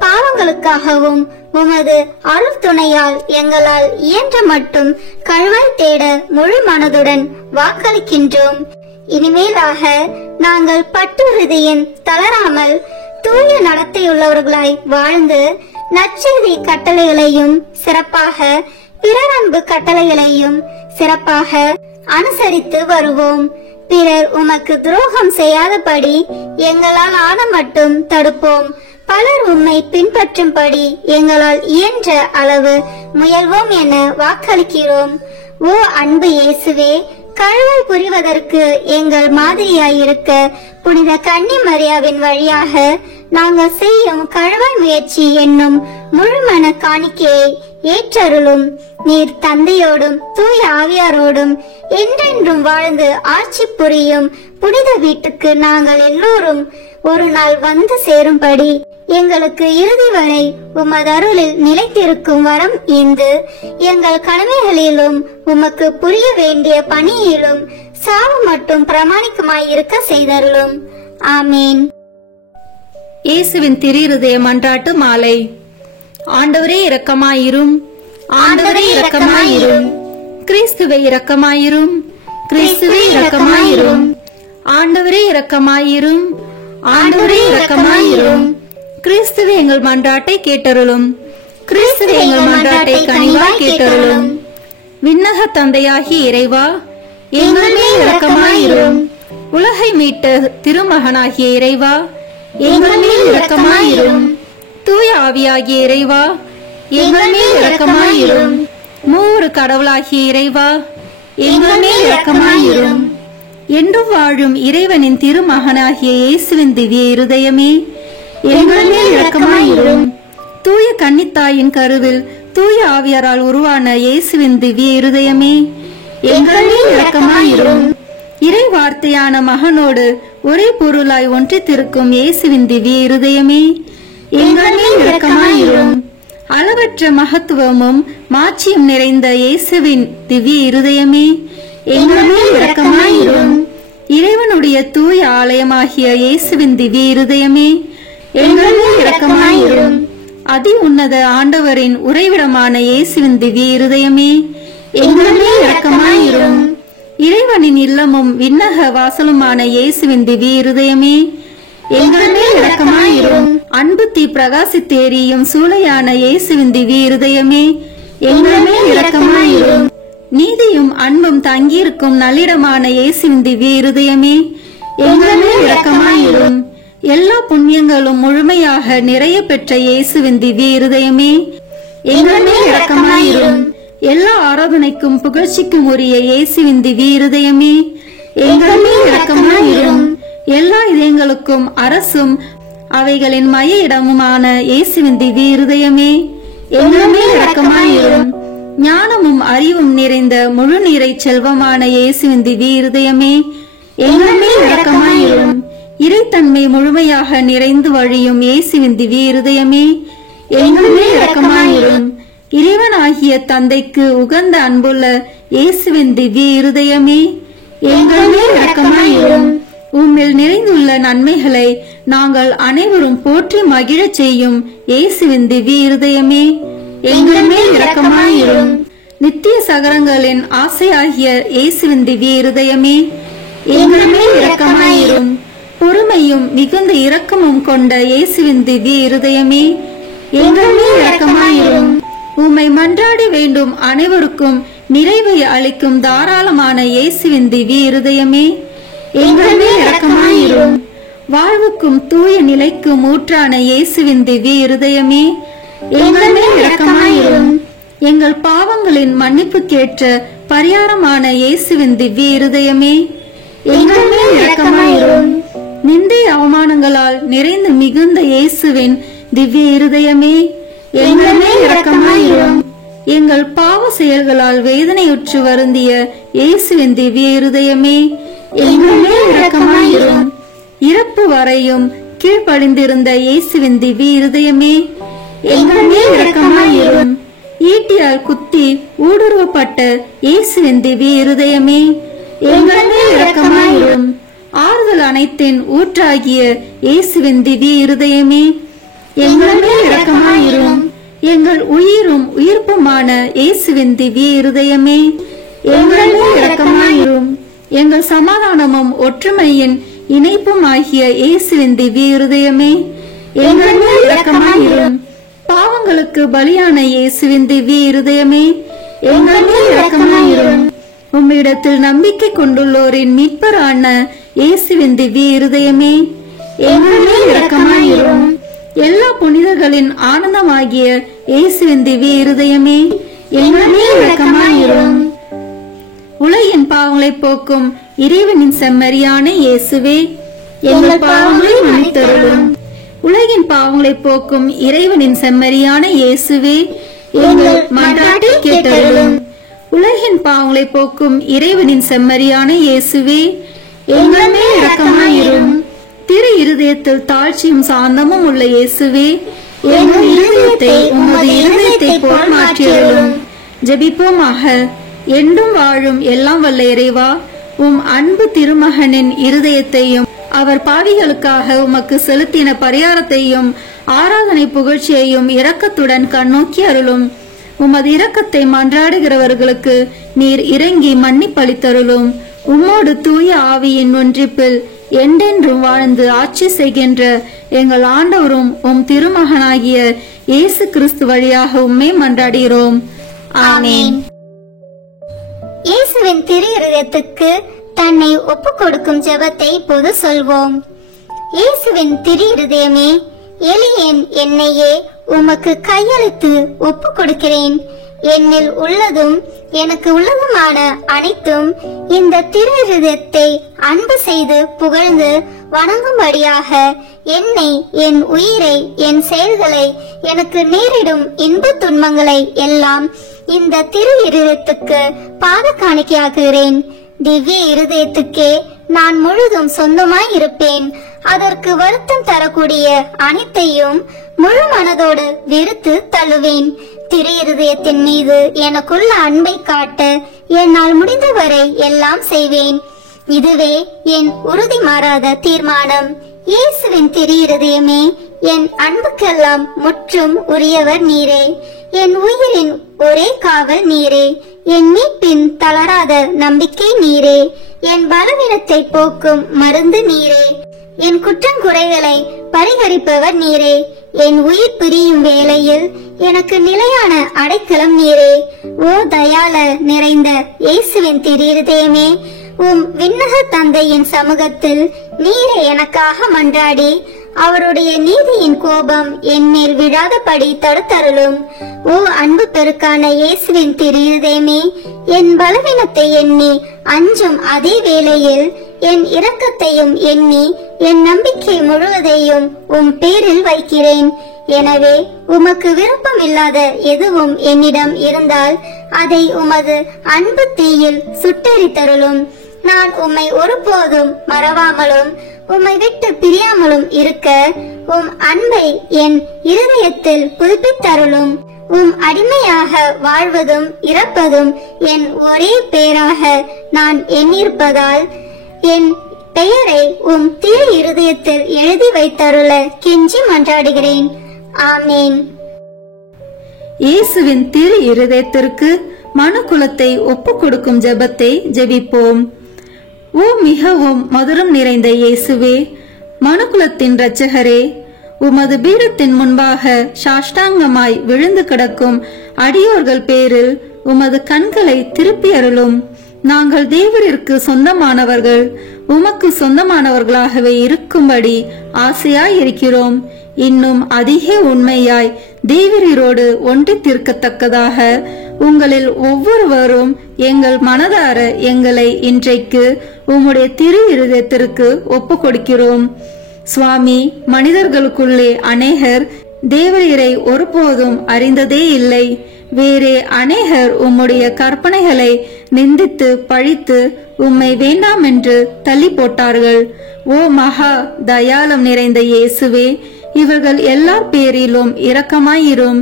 பாவங்களுக்காகவும் உமது அருள் துணையால் எங்களால் இயன்ற மட்டும் கழுவாய் தேட முழு மனதுடன் வாக்களிக்கின்றோம். இனிமேலாக நாங்கள் பற்றுறுதியின் தளராமல் தூய நடத்தையுள்ளவர்களாய் வாழ்ந்து நற்செய்தி கட்டளைகளையும் சிறப்பாக பிறரன்பு கட்டளைகளையும் சிறப்பாக அனுசரித்து வருவோம். பிறர் உமக்கு துரோகம் செய்யாதபடி எங்களால் ஆன மட்டும் தடுப்போம். பலர் உம்மை பின்பற்றும்படி எங்களால் இயன்ற அளவு முயல்வோம் என வாக்களிக்கிறோம். ஓ அன்பு இயேசுவே, கழுவாய் புரிவதற்கு எங்கள் மாதிரியாயிருக்க புனித கன்னி மரியாவின் வழியாக நாங்கள் செய்யும் கழுவாய் முயற்சி என்னும் முழுமன காணிக்கையை ஏற்றருளும். நீர் தந்தையோடும் தூய ஆவியாரோடும் என்றென்றும் வாழ்ந்து ஆட்சி புரியும் புனித வீட்டுக்கு நாங்கள் எல்லோரும் ஒரு நாள் வந்து சேரும்படி எங்களுக்கு இறுதி வரை உமது அருளில் நிலைத்திருக்கும் வரம் ஈந்து எங்கள் கடமைகளிலும் உமக்கு புரிய வேண்டிய பணியிலும் சாவு மட்டும் பிரமாணிக்கமாயிருக்க செய்தருளும். ஆமேன். இயேசுவின் திரு மன்றாட்டு மாலை. ஆண்டவரே இரக்கமாயிரும், ஆண்டவரே இரக்கமாயிரும், கிறிஸ்துவே இரக்கமாயிரும், கிறிஸ்துவே இரக்கமாயிரும், ஆண்டவரே இரக்கமாயிரும், ஆண்டவரே இரக்கமாயிரும், கிறிஸ்துவே எங்கள் மன்றாட்டை கேட்டருளும், கிறிஸ்துவே எங்கள் மன்றாட்டை கனிவாய் கேட்டருளும். விண்ணக தந்தையாகிய இறைவா, எங்கள் மேல் இரக்கமாயிரும். உலகை மீட்ட திருமகனாகிய இறைவா, எங்கள் மேல் இரக்கமாயிரும். தூய ஆவியாகிய இறைவா, எங்கள் மேல் இரக்கமாயிரும். மூவரு கடவுளாகிய இறைவா, எங்கள் மேல் இரக்கமாயிரும். என்று வாழும் இறைவனின் திருமகனாகிய இயேசுவின் திவ்ய இருதயமே, எங்கள் மேல் இரக்கமாயிரும். தூய கன்னித்தாயின் கருவில் தூய ஆவியாரால் உருவான இயேசுவின் திவ்ய இருதயமே, எங்கள் மேல் இரக்கமாயிரும். இறை வார்த்தையான மகனோடு ஒரே பொருளாய் ஒன்றித்திருக்கும் இயேசுவின் திவ்ய இருதயமே, எங்கள் மேல் இரக்கமாயிரும். அளவற்ற மகத்துவமும் மாட்சியும் நிறைந்த இயேசுவின் திவ்ய இருதயமே, எங்கள் மேல் இரக்கமாயிரும். இறைவனுடைய தூய ஆலயமாகிய இயேசுவின் திவ்ய இருதயமே, எங்கள் மேல் இரக்கமாயிரும். அதி உன்னத ஆண்டவரின் உறைவிடமான இயேசுவின் திவ்ய இருதயமே, எங்கள் மேல் இரக்கமாயிரும். இறைவனின் இல்லமும் விண்ணக வாசலுமான இயேசுவின் திவ்ய இருதயமே, எங்கள் மேல் இரக்கமாயிரும். அன்பு தீ பிரகாசித்தேரியும் சூளையான இயேசுவின் திவ்ய இருதயமே, எங்கள் மேல் இரக்கமாயிரும். நீதியும் அன்பும் தங்கியிருக்கும் நல்லிடமான இயேசுவின் திவ்ய இருதயமே, எங்கள் மேல் இரக்கமாயிரும். எல்லா புண்ணியங்களும் முழுமையாக நிறைய பெற்ற இயேசுவின் திவ்ய இருதயமே, எங்கள் மேல் இரக்கமாயிரும். எல்லா ஆராதனைக்கும் புகழ்ச்சிக்கும் உரிய இயேசுவின் திவ்ய இருதயமே, எங்கள் மேல் இரக்கமாயிரும். எல்லா இதயங்களுக்கும் அரசும் அவைகளின் மைய இடமுமான இயேசுவின் திவ்ய இருதயமே, எங்கள் மேல் இரக்கமாயிரும். ஞானமும் அறிவும் நிறைந்த முழு நீரை செல்வமான இயேசுவின் திவ்ய இருதயமே, எங்கள் மேல் இரக்கமாயிரும். இறைத்தன்மை முழுமையாக நிறைந்து வழியும் இயேசுவின் திவ்ய இருதயமே, எங்கள் மேல் இரக்கமாயிரும். இறைவனாகிய தந்தைக்கு உகந்த அன்புள்ள இயேசுவின் திவ்ய இருதயமே, எங்கள் மேல் இரக்கமாயிரும். உம்மில் நிறைந்துள்ள நன்மைகளை நாங்கள் அனைவரும் போற்றி மகிழச் செய்யும் இயேசுவின் திவ்ய இருதயமே, எங்கள் மேல் இரக்கமாயிரும். நித்திய சகரங்களின் ஆசையாகிய இயேசுவின் திவ்ய இருதயமே, எங்கள் மேல் இரக்கமாயிரும். பொறுமையும் மிகுந்த இரக்கமும் கொண்ட இயேசுவின் திவ்ய இருதயமே, எங்கள் மேல் இரக்கமாயிரும். உம்மை மன்றாடி வேண்டும் அனைவருக்கும் நிறைவை அளிக்கும் தாராளமான இயேசுவின் திவ்ய இருதயமே, எங்கள் மேல் இரக்கமாயிரும். வாழ்வுக்கும் தூய நிலைக்கும் ஊற்றான இயேசுவின் திவ்ய இருதயமே, எங்கள் மேல் இரக்கமாயிரும். எங்கள் பாவங்களின் மன்னிப்புக்கேற்ற பரிகாரமான இயேசுவின் திவ்ய இருதயமே, எங்கள் மேல் இரக்கமாயிரும். நிந்தை அவமானங்களால் நிறைந்து மிகுந்த இயேசுவின் திவ்ய இருதயமே, எங்கள் மேல் இரக்கமாயிரும். எங்கள் பாவ செயல்களால் வேதனையுற்று வருந்திய இயேசுவின் திவ்ய இருதயமே, எங்கள் மேல் இரக்கமாயிரும். இறப்பு வரையும் கீழ்ப்படிந்திருந்த இயேசுவின் திவ்ய இருதயமே, எங்கள் மேல் இரக்கமாயிரும். ஈட்டியால் குத்தி ஊடுருவப்பட்ட இயேசுவின் திவ்ய இருதயமே, எங்கள் மேல் இரக்கமாயிரும். ஆறுதல் அனைத்தின் ஊற்றாகிய இயேசுவின் திவ்ய இருதயமே, எங்கள் மேல் இரக்கமாயிரும். எங்கள் உயிரும் உயிர்ப்புமான இயேசுவின் திவ்ய இருதயமே, எங்கள் மேல் இரக்கமாயிரும். எங்கள் சமாதானமும் ஒற்றுமையின் இணைப்பும் ஆகிய இயேசுவின் திவ்ய இருதயமே, எங்கள் மேல் இரக்கமாயிரும். பாவங்களுக்கு பலியான இயேசுவின் திவ்ய இருதயமே, எங்கள் மேல் இரக்கமாயிரும். உம்மிடத்தில் நம்பிக்கை கொண்டுள்ளோரின் மீட்பரான இயேசுவின் திவ்ய இருதயமே, எங்கள் மேல் இரக்கமாயிரும். எல்லா புனிதர்களின் ஆனந்தமாகிய இயேசுவின் திவ்ய இருதயமே, எங்கள் மேல் இரக்கமாயிரும். உலகின் பாவங்களை போக்கும் இறைவனின் செம்மறியான இயேசுவே, எங்கள் பாவங்களை மன்னித்தருளும். உலகின் பாவங்களை போக்கும் இறைவனின் செம்மறியான இயேசுவே, எங்கள் மன்றாட்டை கேட்டருளும். உலகின் பாவங்களை போக்கும் இறைவனின் செம்மறியான இயேசுவே, எங்கள் மேல் இரக்கமாயிரும். திரு இருதயத்தில் தாழ்ச்சியும் சாந்தமும் உள்ள இயேசுவே, எங்கள் இருதயத்தை உமது இருதயத்தை போல் மாற்றியருளும். ஜெபிப்போமாக. என்றும் வாழும் எல்லாம் வல்ல இறைவா, உம் அன்பு திருமகனின் இருதயத்தையும் அவர் பாவிகளுக்காக உமக்கு செலுத்தின பரிகாரத்தையும் ஆராதனை புகழ்ச்சியையும் இரக்கத்துடன் கண்ணோக்கி அருளும். உமது இரக்கத்தை மன்றாடுகிறவர்களுக்கு நீர் இறங்கி மன்னிப்பளித்தருளும். உம்மோடு தூய ஆவியின் ஒன்றிப்பில் என்றென்றும் வாழ்ந்து ஆட்சி செய்கின்ற எங்கள் ஆண்டவரும் உம் திருமகனாகிய இயேசு கிறிஸ்து வழியாக உம்மை மன்றாடுகிறோம். ஆமென். இயேசுவின் திரு இருதயத்துக்கு தன்னை ஒப்பு கொடுக்கும் ஜெபத்தை இப்போது சொல்வோம். இயேசுவின் திரு இருதயமே, எளியேன் என்னையே உமக்கு கையளித்து ஒப்பு கொடுக்கிறேன். என்னில் உள்ளதும் எனக்கு உள்ளதுமான அனைத்தும் இந்த திரு இருதயத்தை அன்பு செய்து புகழ்ந்து வணங்கும்படியாக என்னை, என் உயிரை, என் செயல்களை, எனக்கு நேரிடும் இன்ப துன்பங்களை எல்லாம் இந்த திரு இருதயத்துக்கு பாத காணிக்கையாக்குகிறேன். திவ்ய இருதயத்துக்கே நான் முழுதும் சொந்தமாய் இருப்பேன். அதற்கு வருத்தம் தரக்கூடிய அனைத்தையும் முழு மனதோடு வெறுத்து தள்ளுவேன். திரு இருதயத்தின் மீது எனக்குள்ள அன்பை காட்ட என்னால் முடிந்தவரை எல்லாம் செய்வேன். இதுவே என் உறுதி மாறாத தீர்மானம். இயேசுவின் திரு இருதயமே, என் அன்புக்கெல்லாம் முற்றும் உரியவர் நீரே. என் உயிரின் ஒரே காவல் நீரே. என் மீட்பின் தளராத நம்பிக்கை நீரே. என் பலவீனத்தை போக்கும் மருந்து நீரே. என் குற்றங்குறைகளை பரிகரிப்பவர் நீரே. என் உயிர் பிரியும் வேளையில் எனக்கு நிலையான அடைக்கலம் நீரே. ஓ தயால நிறைந்த இயேசுவின் திரு இருதயமே, உம் விண்ணக தந்தையின் சமூகத்தில் நீரே எனக்காக மன்றாடி அவருடைய நீதியின் கோபம் என் மேல் விழாதபடி தடுத்தருளும். ஓ அன்பு பெருக்கான இயேசுவின் திரு இருதயமே, என் பலவீனத்தை எண்ணி அஞ்சும் அதே வேளையில் என் இரக்கத்தையும் எண்ணி என் நம்பிக்கை முழுவதையும் உம் பேரில் வைக்கிறேன். எனவே உமக்கு விருப்பம் இல்லாத எதுவும் என்னிடம் இருந்தால் அதை உமது அன்பு தீயில் சுட்டெரித்தருளும். நான் உம்மை ஒருபோதும் மறவாமலும் உம்மை விட்டு பிரியாமலும் இருக்க உம் அன்பை என் இருதயத்தில் புதுப்பித்தருளும். உம் அடிமையாக வாழ்வதும் இறப்பதும் என் ஒரே பேராக நான் எண்ணிருப்பதால் என் பெயரை உம் திரு இருதயத்தில் எழுதி வைத்தருள கெஞ்சி மன்றாடுகிறேன். ஆமேன். இயேசுவின் திரு இருதயத்திற்கு மனுக்குலத்தை ஒப்புக் கொடுக்கும் ஜெபத்தை ஜெபிப்போம். ஓ மிகவும் மதுரம் நிறைந்த இயேசுவே, மனுக்குலத்தின் இரட்சகரே, உமது பீடத்தின் முன்பாக சாஷ்டாங்கமாய் விழுந்து கிடக்கும் அடியோர்கள் பேரில் உமது கண்களை திருப்பி அருளும். நாங்கள் தேவரிற்கு சொந்தமானவர்கள், உமக்கு சொந்தமானவர்களாகவே இருக்கும்படி ஆசையாய் இருக்கிறோம். இன்னும் அதிக உண்மையாய் தேவரீரோடு ஒன்றித்திருக்கத்தக்கதாக உங்களில் ஒவ்வொருவரும் எங்கள் மனதார எங்களை இன்றைக்கு உம்முடைய திரு இருதயத்திற்கு ஒப்பு கொடுக்கிறோம். சுவாமி, மனிதர்களுக்குள்ளே அநேகர் தேவரீரை ஒருபோதும் அறிந்ததே இல்லை. வேறே அநேகர் உம்முடைய கற்பனைகளை நிந்தித்து பழித்து உம்மை வேண்டாம் என்று தள்ளி போட்டார்கள். ஓ மகா தயாளம் நிறைந்த இயேசுவே, இவர்கள் எல்லார் பேரிலும் இரக்கமாயிரும்.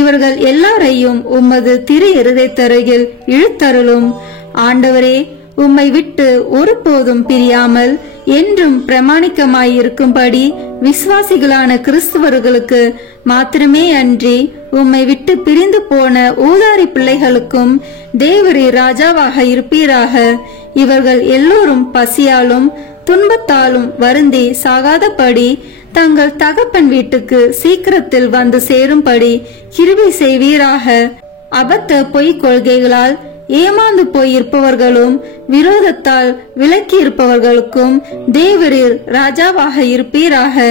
இவர்கள் எல்லாரையும் உமது திரு இருதயத்தருகில் இழுத்தருளும். ஆண்டவரே, உம்மை விட்டு ஒருபோதும் பிரியாமல் என்றும் பிரமாணிக்கமாயிருக்கும்படி விசுவாசிகளான கிறிஸ்துவர்களுக்கு மாத்திரமே அன்றி உம்மை விட்டு பிரிந்து போன ஊதாரி பிள்ளைகளுக்கும் தேவரே ராஜாவாக இருப்பீராக. இவர்கள் எல்லோரும் பசியாலும் துன்பத்தாலும் வருந்தி சாகாதபடி தங்கள் தகப்பன் வீட்டுக்கு சீக்கிரத்தில் வந்து சேரும்படி கிருபை செய்வீராக. அபத்த பொய் கொள்கைகளால் ஏமாந்து போயிருப்பவர்களும் விரோதத்தால் விலக்கி இருப்பவர்களுக்கும் தேவரீர் ராஜாவாக இருப்பீராக.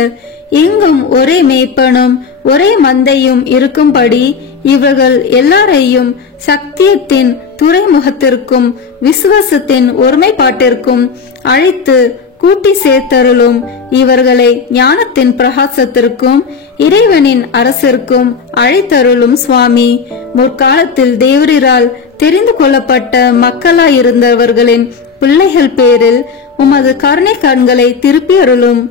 எங்கும் ஒரே மேய்ப்பனும் ஒரே மந்தையும் இருக்கும்படி இவர்கள் எல்லாரையும் சத்தியத்தின் துறைமுகத்திற்கும் விசுவாசத்தின் ஒருமைப்பாட்டிற்கும் அழைத்து கூட்டி சேர்த்தருளும். இவர்களை ஞானத்தின் பிரகாசத்திற்கும் இறைவனின் அரசிற்கும் அழைத்தருளும். சுவாமி, முற்காலத்தில் தேவரீரால் தெரிந்து கொள்ளப்பட்ட மக்களாயிருந்தவர்களின் பிள்ளைகள் பேரில் உமது கருணை கண்களை திருப்பி அருளும்.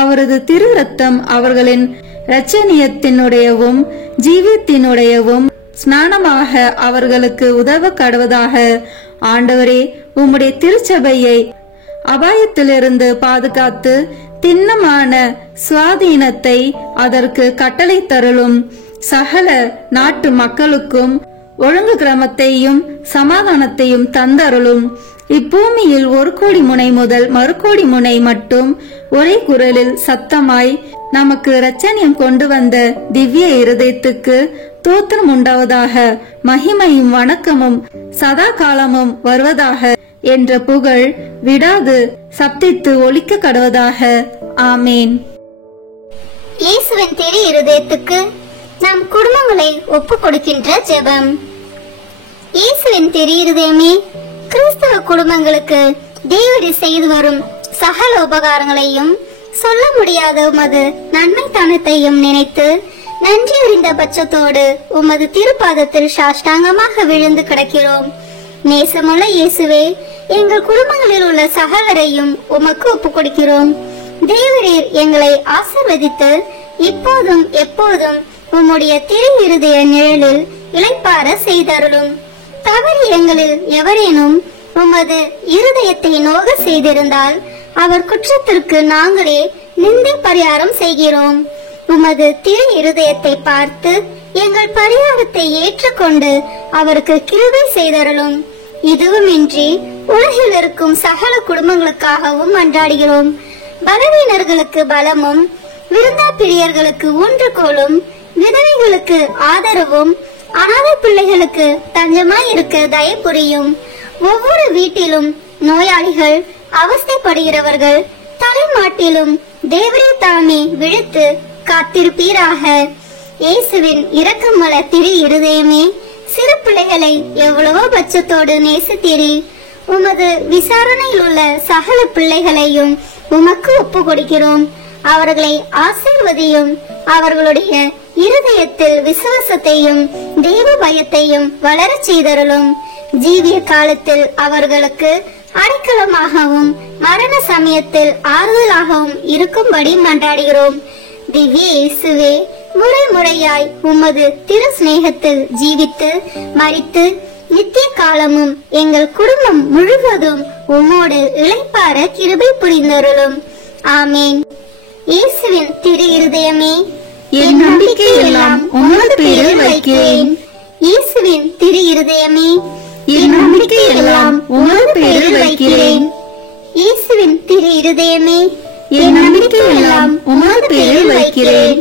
அவரது திரு ரத்தம் அவர்களின் இரட்சணியத்தினுடையவும் ஜீவியத்தினுடையவும் ஸ்நானமாக அவர்களுக்கு உதவ கடவதாக. ஆண்டவரே, உம்முடைய திருச்சபையை அபாயத்திலிருந்து பாதுகாத்து திண்ணமான சுவாதீனத்தை அதற்கு கட்டளை தருளும். சகல நாட்டு மக்களுக்கும் ஒழுங்கு கிரமத்தையும் சமாதானத்தையும் தந்தருளும். இப்பூமியில் 1 கோடி முனை முதல் மறுகோடி முனை மட்டும் ஒரே குரலில் சத்தமாய் நமக்கு இரட்சணியம் கொண்டு வந்த திவ்ய இருதயத்துக்கு தோத்திரம் உண்டாவதாக. மகிமையும் வணக்கமும் சதா காலமும் வருவதாக என்ற புகழ் விடாது சப்தித்து ஒலிக்க கடவதாக. ஆமேன். இயேசுவின் திரு இருதயத்துக்கு நம் குடும்பங்களை ஒப்பு கொடுக்கின்ற ஜெபம். இயேசுவின் திரு இருதயமே, கிறிஸ்தவ குடும்பங்களுக்கு தேவரீர் செய்து வரும் சகல உபகாரங்களையும் சொல்ல முடியாத உமது நன்மை தானத்தையும் நினைத்து நன்றி அறிந்த பட்சத்தோடு உமது திருப்பாதத்தில் சாஷ்டாங்கமாக விழுந்து கிடக்கிறோம். நேசமுள்ள இயேசுவே, எங்கள் குடும்பங்களில் உள்ள சகலரையும் உமக்கு ஒப்பு கொடுக்கிறோம். தேவரீர் எங்களை ஆசீர்வதித்து இப்போதும் எப்போதும் உம்முடைய திரு இருதய நிழலில் இளைப்பார செய்தருளும். தவறு எங்களில் எவரேனும் உமது இருதயத்தை நோக செய்திருந்தால் அவர் குற்றத்திற்கு நாங்களே நிந்தை பரிகாரம் செய்கிறோம். உமது திரு இருதயத்தை பார்த்து எங்கள் பரிகாரத்தை ஏற்றுக்கொண்டு அவருக்கு கிருபை செய்தருளும். இதுவுமின்றி உலகில் இருக்கும் சகல குடும்பங்களுக்காகவும் மன்றாடுகிறோம். பலவீனர்களுக்கு பலமும், விருந்தா பிரியர்களுக்கு ஊன்றுகோலும், விதவைகளுக்கு ஆதரவும், அனாதை பிள்ளைகளுக்கு தஞ்சமாய் இருக்க தயவு புரியும். ஒவ்வொரு வீட்டிலும் நோயாளிகள், அவஸ்தைப்படுகிறவர்கள் தலைமாட்டிலும் தேவரே தாமே விழுத்து காத்திருப்பீராக. இயேசுவின் இரக்கமுள்ள திரு இருதயமே, சிறு பிள்ளைகளை எவ்வளவோ பட்சத்தோடு நேசித்தீரே. உமது விசாரணையில் உள்ள சகல பிள்ளைகளையும் உமக்கு ஒப்பு கொடுக்கிறோம். அவர்களை ஆசீர்வதியும். அவர்களுடைய இருதயத்தில் விசுவாசத்தையும் தெய்வ பயத்தையும் வளரச் செய்தருளும். ஜீவிய காலத்தில் அவர்களுக்கு அடைக்கலமாகவும் மரண சமயத்தில் ஆறுதலாகவும் இருக்கும்படி மன்றாடுகிறோம். திவ்ய இயேசுவே, முறை முறையாய் உமது திரு சிநேகத்தில் ஜீவித்து மரித்து நித்திய காலமும் எங்கள் குடும்பம் முழுவதும் உம்மோடு இளைப்பார கிருபை புரிந்தருளும். ஆமேன். இயேசுவின் திரு இருதயமே, என் நம்பிக்கை எல்லாம் உமது பேரில் வைக்கிறேன். இயேசுவின் திரு இருதயமே, என் நம்பிக்கை எல்லாம் உமது பேரில் வைக்கிறேன். இயேசுவின் திரு இருதயமே, என் நம்பிக்கை எல்லாம் உமது பேரில் வைக்கிறேன்.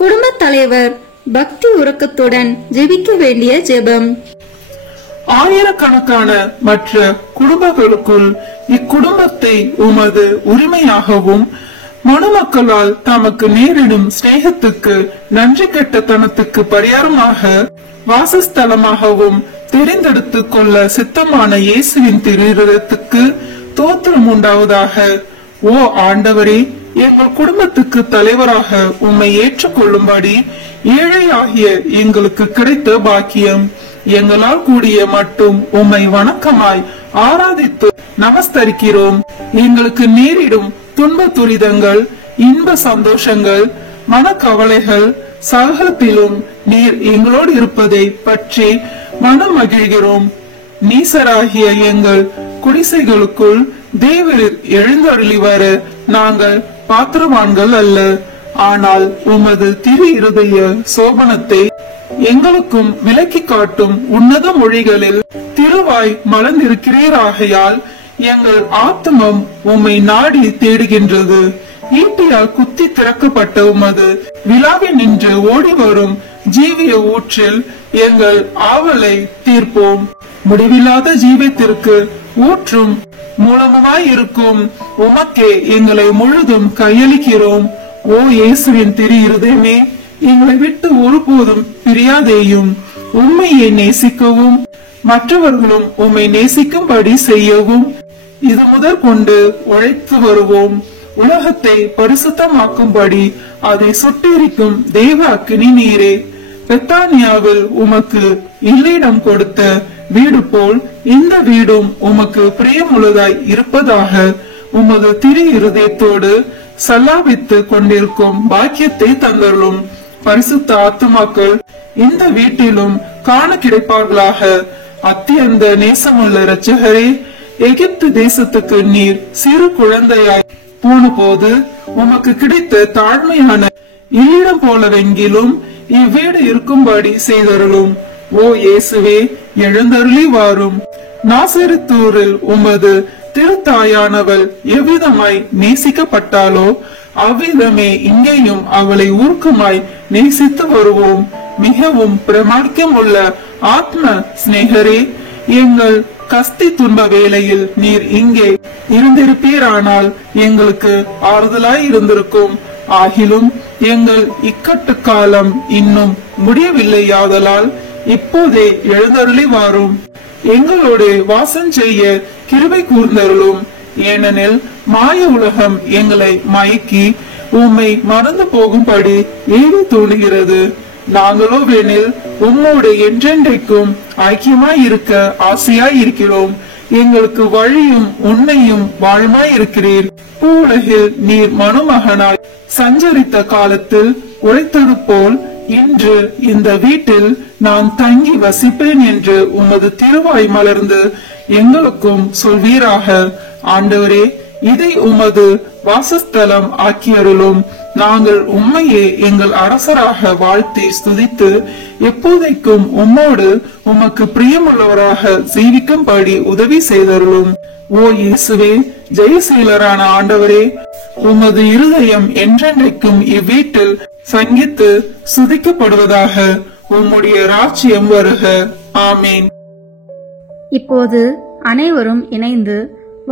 குடும்பத் தலைவர் பக்தி உறக்கத்துடன் ஜெபிக்க வேண்டிய ஜெபம். ஆயிரக்கணக்கான மற்ற குடும்பங்களுக்குள் இக்குடும்பத்தை உமது உரிமையாகவும் மனுமக்களால் தமக்கு நேரிடும் ஸ்நேகத்துக்கு நன்றி கெட்டத்தனத்துக்கு பரிகாரமாக வாசஸ்தலமாகவும் தெரிந்தெடுத்துக் கொள்ள சித்தமான இயேசுவின் திருத்துக்கு தோத்திரம் உண்டாவதாக. ஓ ஆண்டவரே, எங்கள் குடும்பத்துக்கு தலைவராக உம்மை ஏற்றுக்கொள்ளும்படி ஏழை ஆகிய எங்களுக்கு கிடைத்த பாக்கியம். எங்களால் கூடிய மட்டும் உம்மை வணக்கமாய் ஆராதித்து நமஸ்தரிக்கிறோம். எங்களுக்கு நேரிடும் துன்ப துரிதங்கள், இன்ப சந்தோஷங்கள், மனக்கவலைகள் சகலத்திலும் நீர் எங்களோடு இருப்பதை பற்றி மனம் மகிழ்கிறோம். நீசராகிய எங்கள் குடிசைகளுக்குள் தேவரீர் எழுந்தருளி வர நாங்கள் பாத்திரவான்கள் அல்ல. ஆனால் உமது திரு இருதய சோபனத்தை எங்களுக்கும் விலக்கி காட்டும் உன்னத மொழிகளில் திருவாய் மலர்ந்திருக்கிறீராகையால் எங்கள் ஆத்மம் உம்மை நாடி தேடுகின்றது. ஈட்டியால் குத்தி திறக்கப்பட்ட உமது விழாவில் நின்று ஓடி வரும் ஜீவிய ஊற்றில் எங்கள் ஆவலை தீர்ப்போம். முடிவில்லாத ஜீவத்திற்கு ஊற்றும் மூலமாய் இருக்கும் உமக்கே எங்களை முழுதும் கையளிக்கிறோம். ஓ இயேசுவின் திரு இருதயமே, எங்களை விட்டு ஒருபோதும் பிரியாதேயும். உண்மையை நேசிக்கவும் மற்றவர்களும் உம்மை நேசிக்கும்படி செய்யவும் இது முதற் கொண்டு உழைத்து வருவோம். உலகத்தை பரிசுத்தமாக்கும்படி அதை சுட்டெரிக்கும் தேவ அக்கினி நீரே. பெத்தானியாவில் உமக்கு இல்லிடம் கொடுத்த வீடு போல் இந்த வீடும் உமக்கு பிரியமுள்ளதாய் இருப்பதாக. உமது திரு இருதயத்தோடு சல்லாபித்து கொண்டிருக்கும் பாக்கியத்தை தந்தருளும். பரிசுத்த ஆத்துமாக்கள் இந்த வீட்டிலும் காண கிடைப்பார்களாக. அத்தியந்த நேசமுள்ள இரட்சகரே, எகிப்து தேசத்துக்கு நீர் சிறு குழந்தையாய் போன போது உமக்கு கிடைத்த தாழ்மையான இல்லிடம் போலவெங்கிலும் இவ்வீடு இருக்கும்படி செய்தருளும். ஓ இயேசுவே, எழுந்தருளி வாரும். நாசரித்தூரில் உமது திருத்தாயானவள் எவ்விதமாய் நேசிக்கப்பட்டாலோ அவ்விதமே இங்கேயும் அவளை ஊர்க்குமாய் நேசித்து வருவோம். மிகவும் பிரமாணிக்கம் உள்ள ஆத்ம சிநேகரே, எங்கள் கஸ்தி துன்ப வேளையில் நீர் இங்கே இருந்திருப்பீரானால் எங்களுக்கு ஆறுதலாய் இருந்திருக்கும். ஆகிலும் எங்கள் இக்கட்டு காலம் இன்னும் முடியவில்லையாதலால் இப்போதே எழுந்தருளி வாரும். எங்களோடு வாசம் செய்ய கிருபை கூர்ந்தருளும். ஏனெனில் மாய உலகம் எங்களை மயக்கி உம்மை மறந்து போகும்படி ஏவி தோணுகிறது. நாங்களோ வேணில் உம்மோடு என்றென்றைக்கும் ஐக்கியமாய் இருக்க ஆசையாய் இருக்கிறோம். எங்களுக்கு வழியும் உண்மையும் வாழ்மாய் இருக்கிறீர். பூவுலகில் நீர் மனுமகனாய் சஞ்சரித்த காலத்தில் உரைத்தது போல் இன்று இந்த வீட்டில் நான் தங்கி வசிப்பேன் என்று உமது திருவாய் மலர்ந்து எங்களுக்கும் சொல்வீராக. ஆண்டவரே, இதை உமது வாசஸ்தலம் ஆக்கியருளும். நாங்கள் உம்மையே எங்கள் அரசராக வாழ்த்தி ஸ்துதித்து எப்போதைக்கும் உம்மோடு உமக்கு பிரியமுள்ளவராக ஜீவிக்கும்படி உதவி செய்தருளும். ஓ இயேசுவே, ஜெயசீலரான ஆண்டவரே, உமது இருதயம் என்றென்றைக்கும் இவ்வீட்டில் சங்கித்து சுதிக்கப்படுவதாக. உம்முடைய ராஜ்யம் வருக. ஆமீன். இப்போது அனைவரும் இணைந்து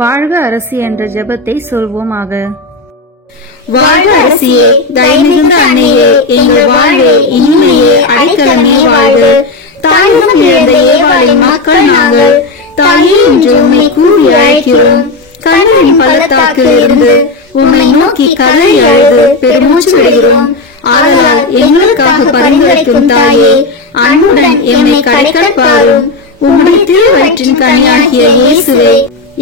வாழ்க அரசி என்ற ஜெபத்தை சொல்வோமாக. வாழ்க அரசியே, தயமிகுந்த அன்னையே, எங்கள் வாழ்வே, இனிமையே, அடைக்கலமே வாழ்க. தாயகம் இழந்த ஏவாளின் மக்கள் நாங்கள். தாயே, என்று உம்மை கூறி அழைக்கிறோம். கண்ணரின் பள்ளத்தாக்கில் இருந்து உம்மை நோக்கி கதறி அழுது பெருமூச்சு விடுகிறோம். ஆதலால் எங்களுக்காக பரிந்துரைக்கும் தாயே, அன்புடன் எம்மை கடைக்கல் பாரும். உம்முடைய திருவயிற்றின் கனியாகிய இயேசுவே,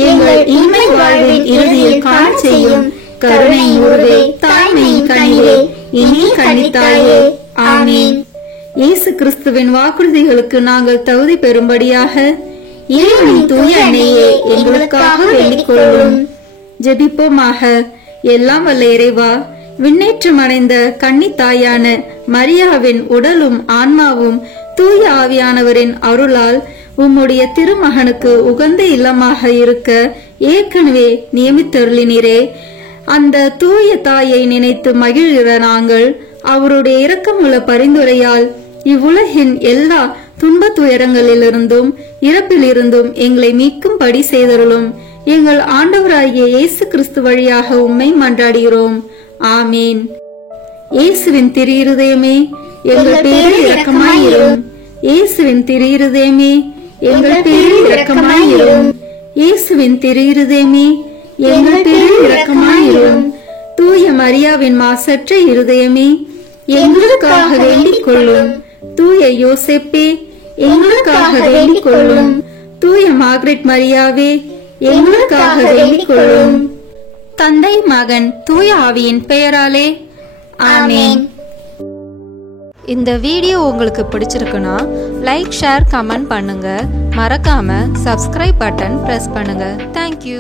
எங்கள் இன்மை வாழ்வின் இறுதியில் காண செய்யும். கருணையின் உருவே, தாய்மையின் கனிவே, இனிய கன்னித்தாயே. ஆமீன். இயேசு கிறிஸ்துவின் வாக்குறுதிகளுக்கு நாங்கள் தகுதி பெறும்படியாக இறைவனின் தூய அன்னையே, எங்களுக்காக வேண்டிக் கொள்ளும். ஜெபிப்போமாக. எல்லாம் வல்ல இறைவா, விண்ணேற்றம் அடைந்த கன்னித்தாயான மரியாவின் உடலும் ஆன்மாவும் தூய ஆவியானவரின் அருளால் உம்முடைய திருமகனுக்கு உகந்த இல்லமாக இருக்க ஏற்கனவே நியமித்தருளினரே. அந்த தூய தாயை நினைத்து மகிழ்கிற நாங்கள் அவருடைய இரக்கமுள்ள பரிந்துரையால் இவ்வுலகின் எல்லா துன்ப துயரங்களிலிருந்தும் இறப்பிலிருந்தும் எங்களை மீட்கும்படி செய்தருளும். எங்கள் ஆண்டவராகிய இயேசு கிறிஸ்து வழியாக உம்மை மன்றாடுகிறோம். ஆமீன். இயேசுவின் திரு இருதயமே, எங்கள் பேரில் இரக்கமாயிரும். இயேசுவின் திரு இருதயமே, எங்கள் பேரில் இரக்கமாயிரும். இயேசுவின் திரு இருதயமே, எங்கள் பேரில் இரக்கமாயிரும். தூய மரியாவின் மாசற்ற இருதயமே, எங்களுக்காக வேண்டிக் கொள்ளும். தூய யோசேப்பே, எங்களுக்காக வேண்டிக் கொள்ளும். தூய மார்கரெட் மரியாவே, எங்களுக்காக வேண்டிக் கொள்ளும். தந்தை, மகன், தூய ஆவியின் பெயராலே ஆமீன். இந்த வீடியோ உங்களுக்கு பிடிச்சிருக்குன்னா லைக், ஷேர், கமெண்ட் பண்ணுங்க. மறக்காம சப்ஸ்கிரைப் பட்டன் பிரஸ் பண்ணுங்க. தேங்க்யூ.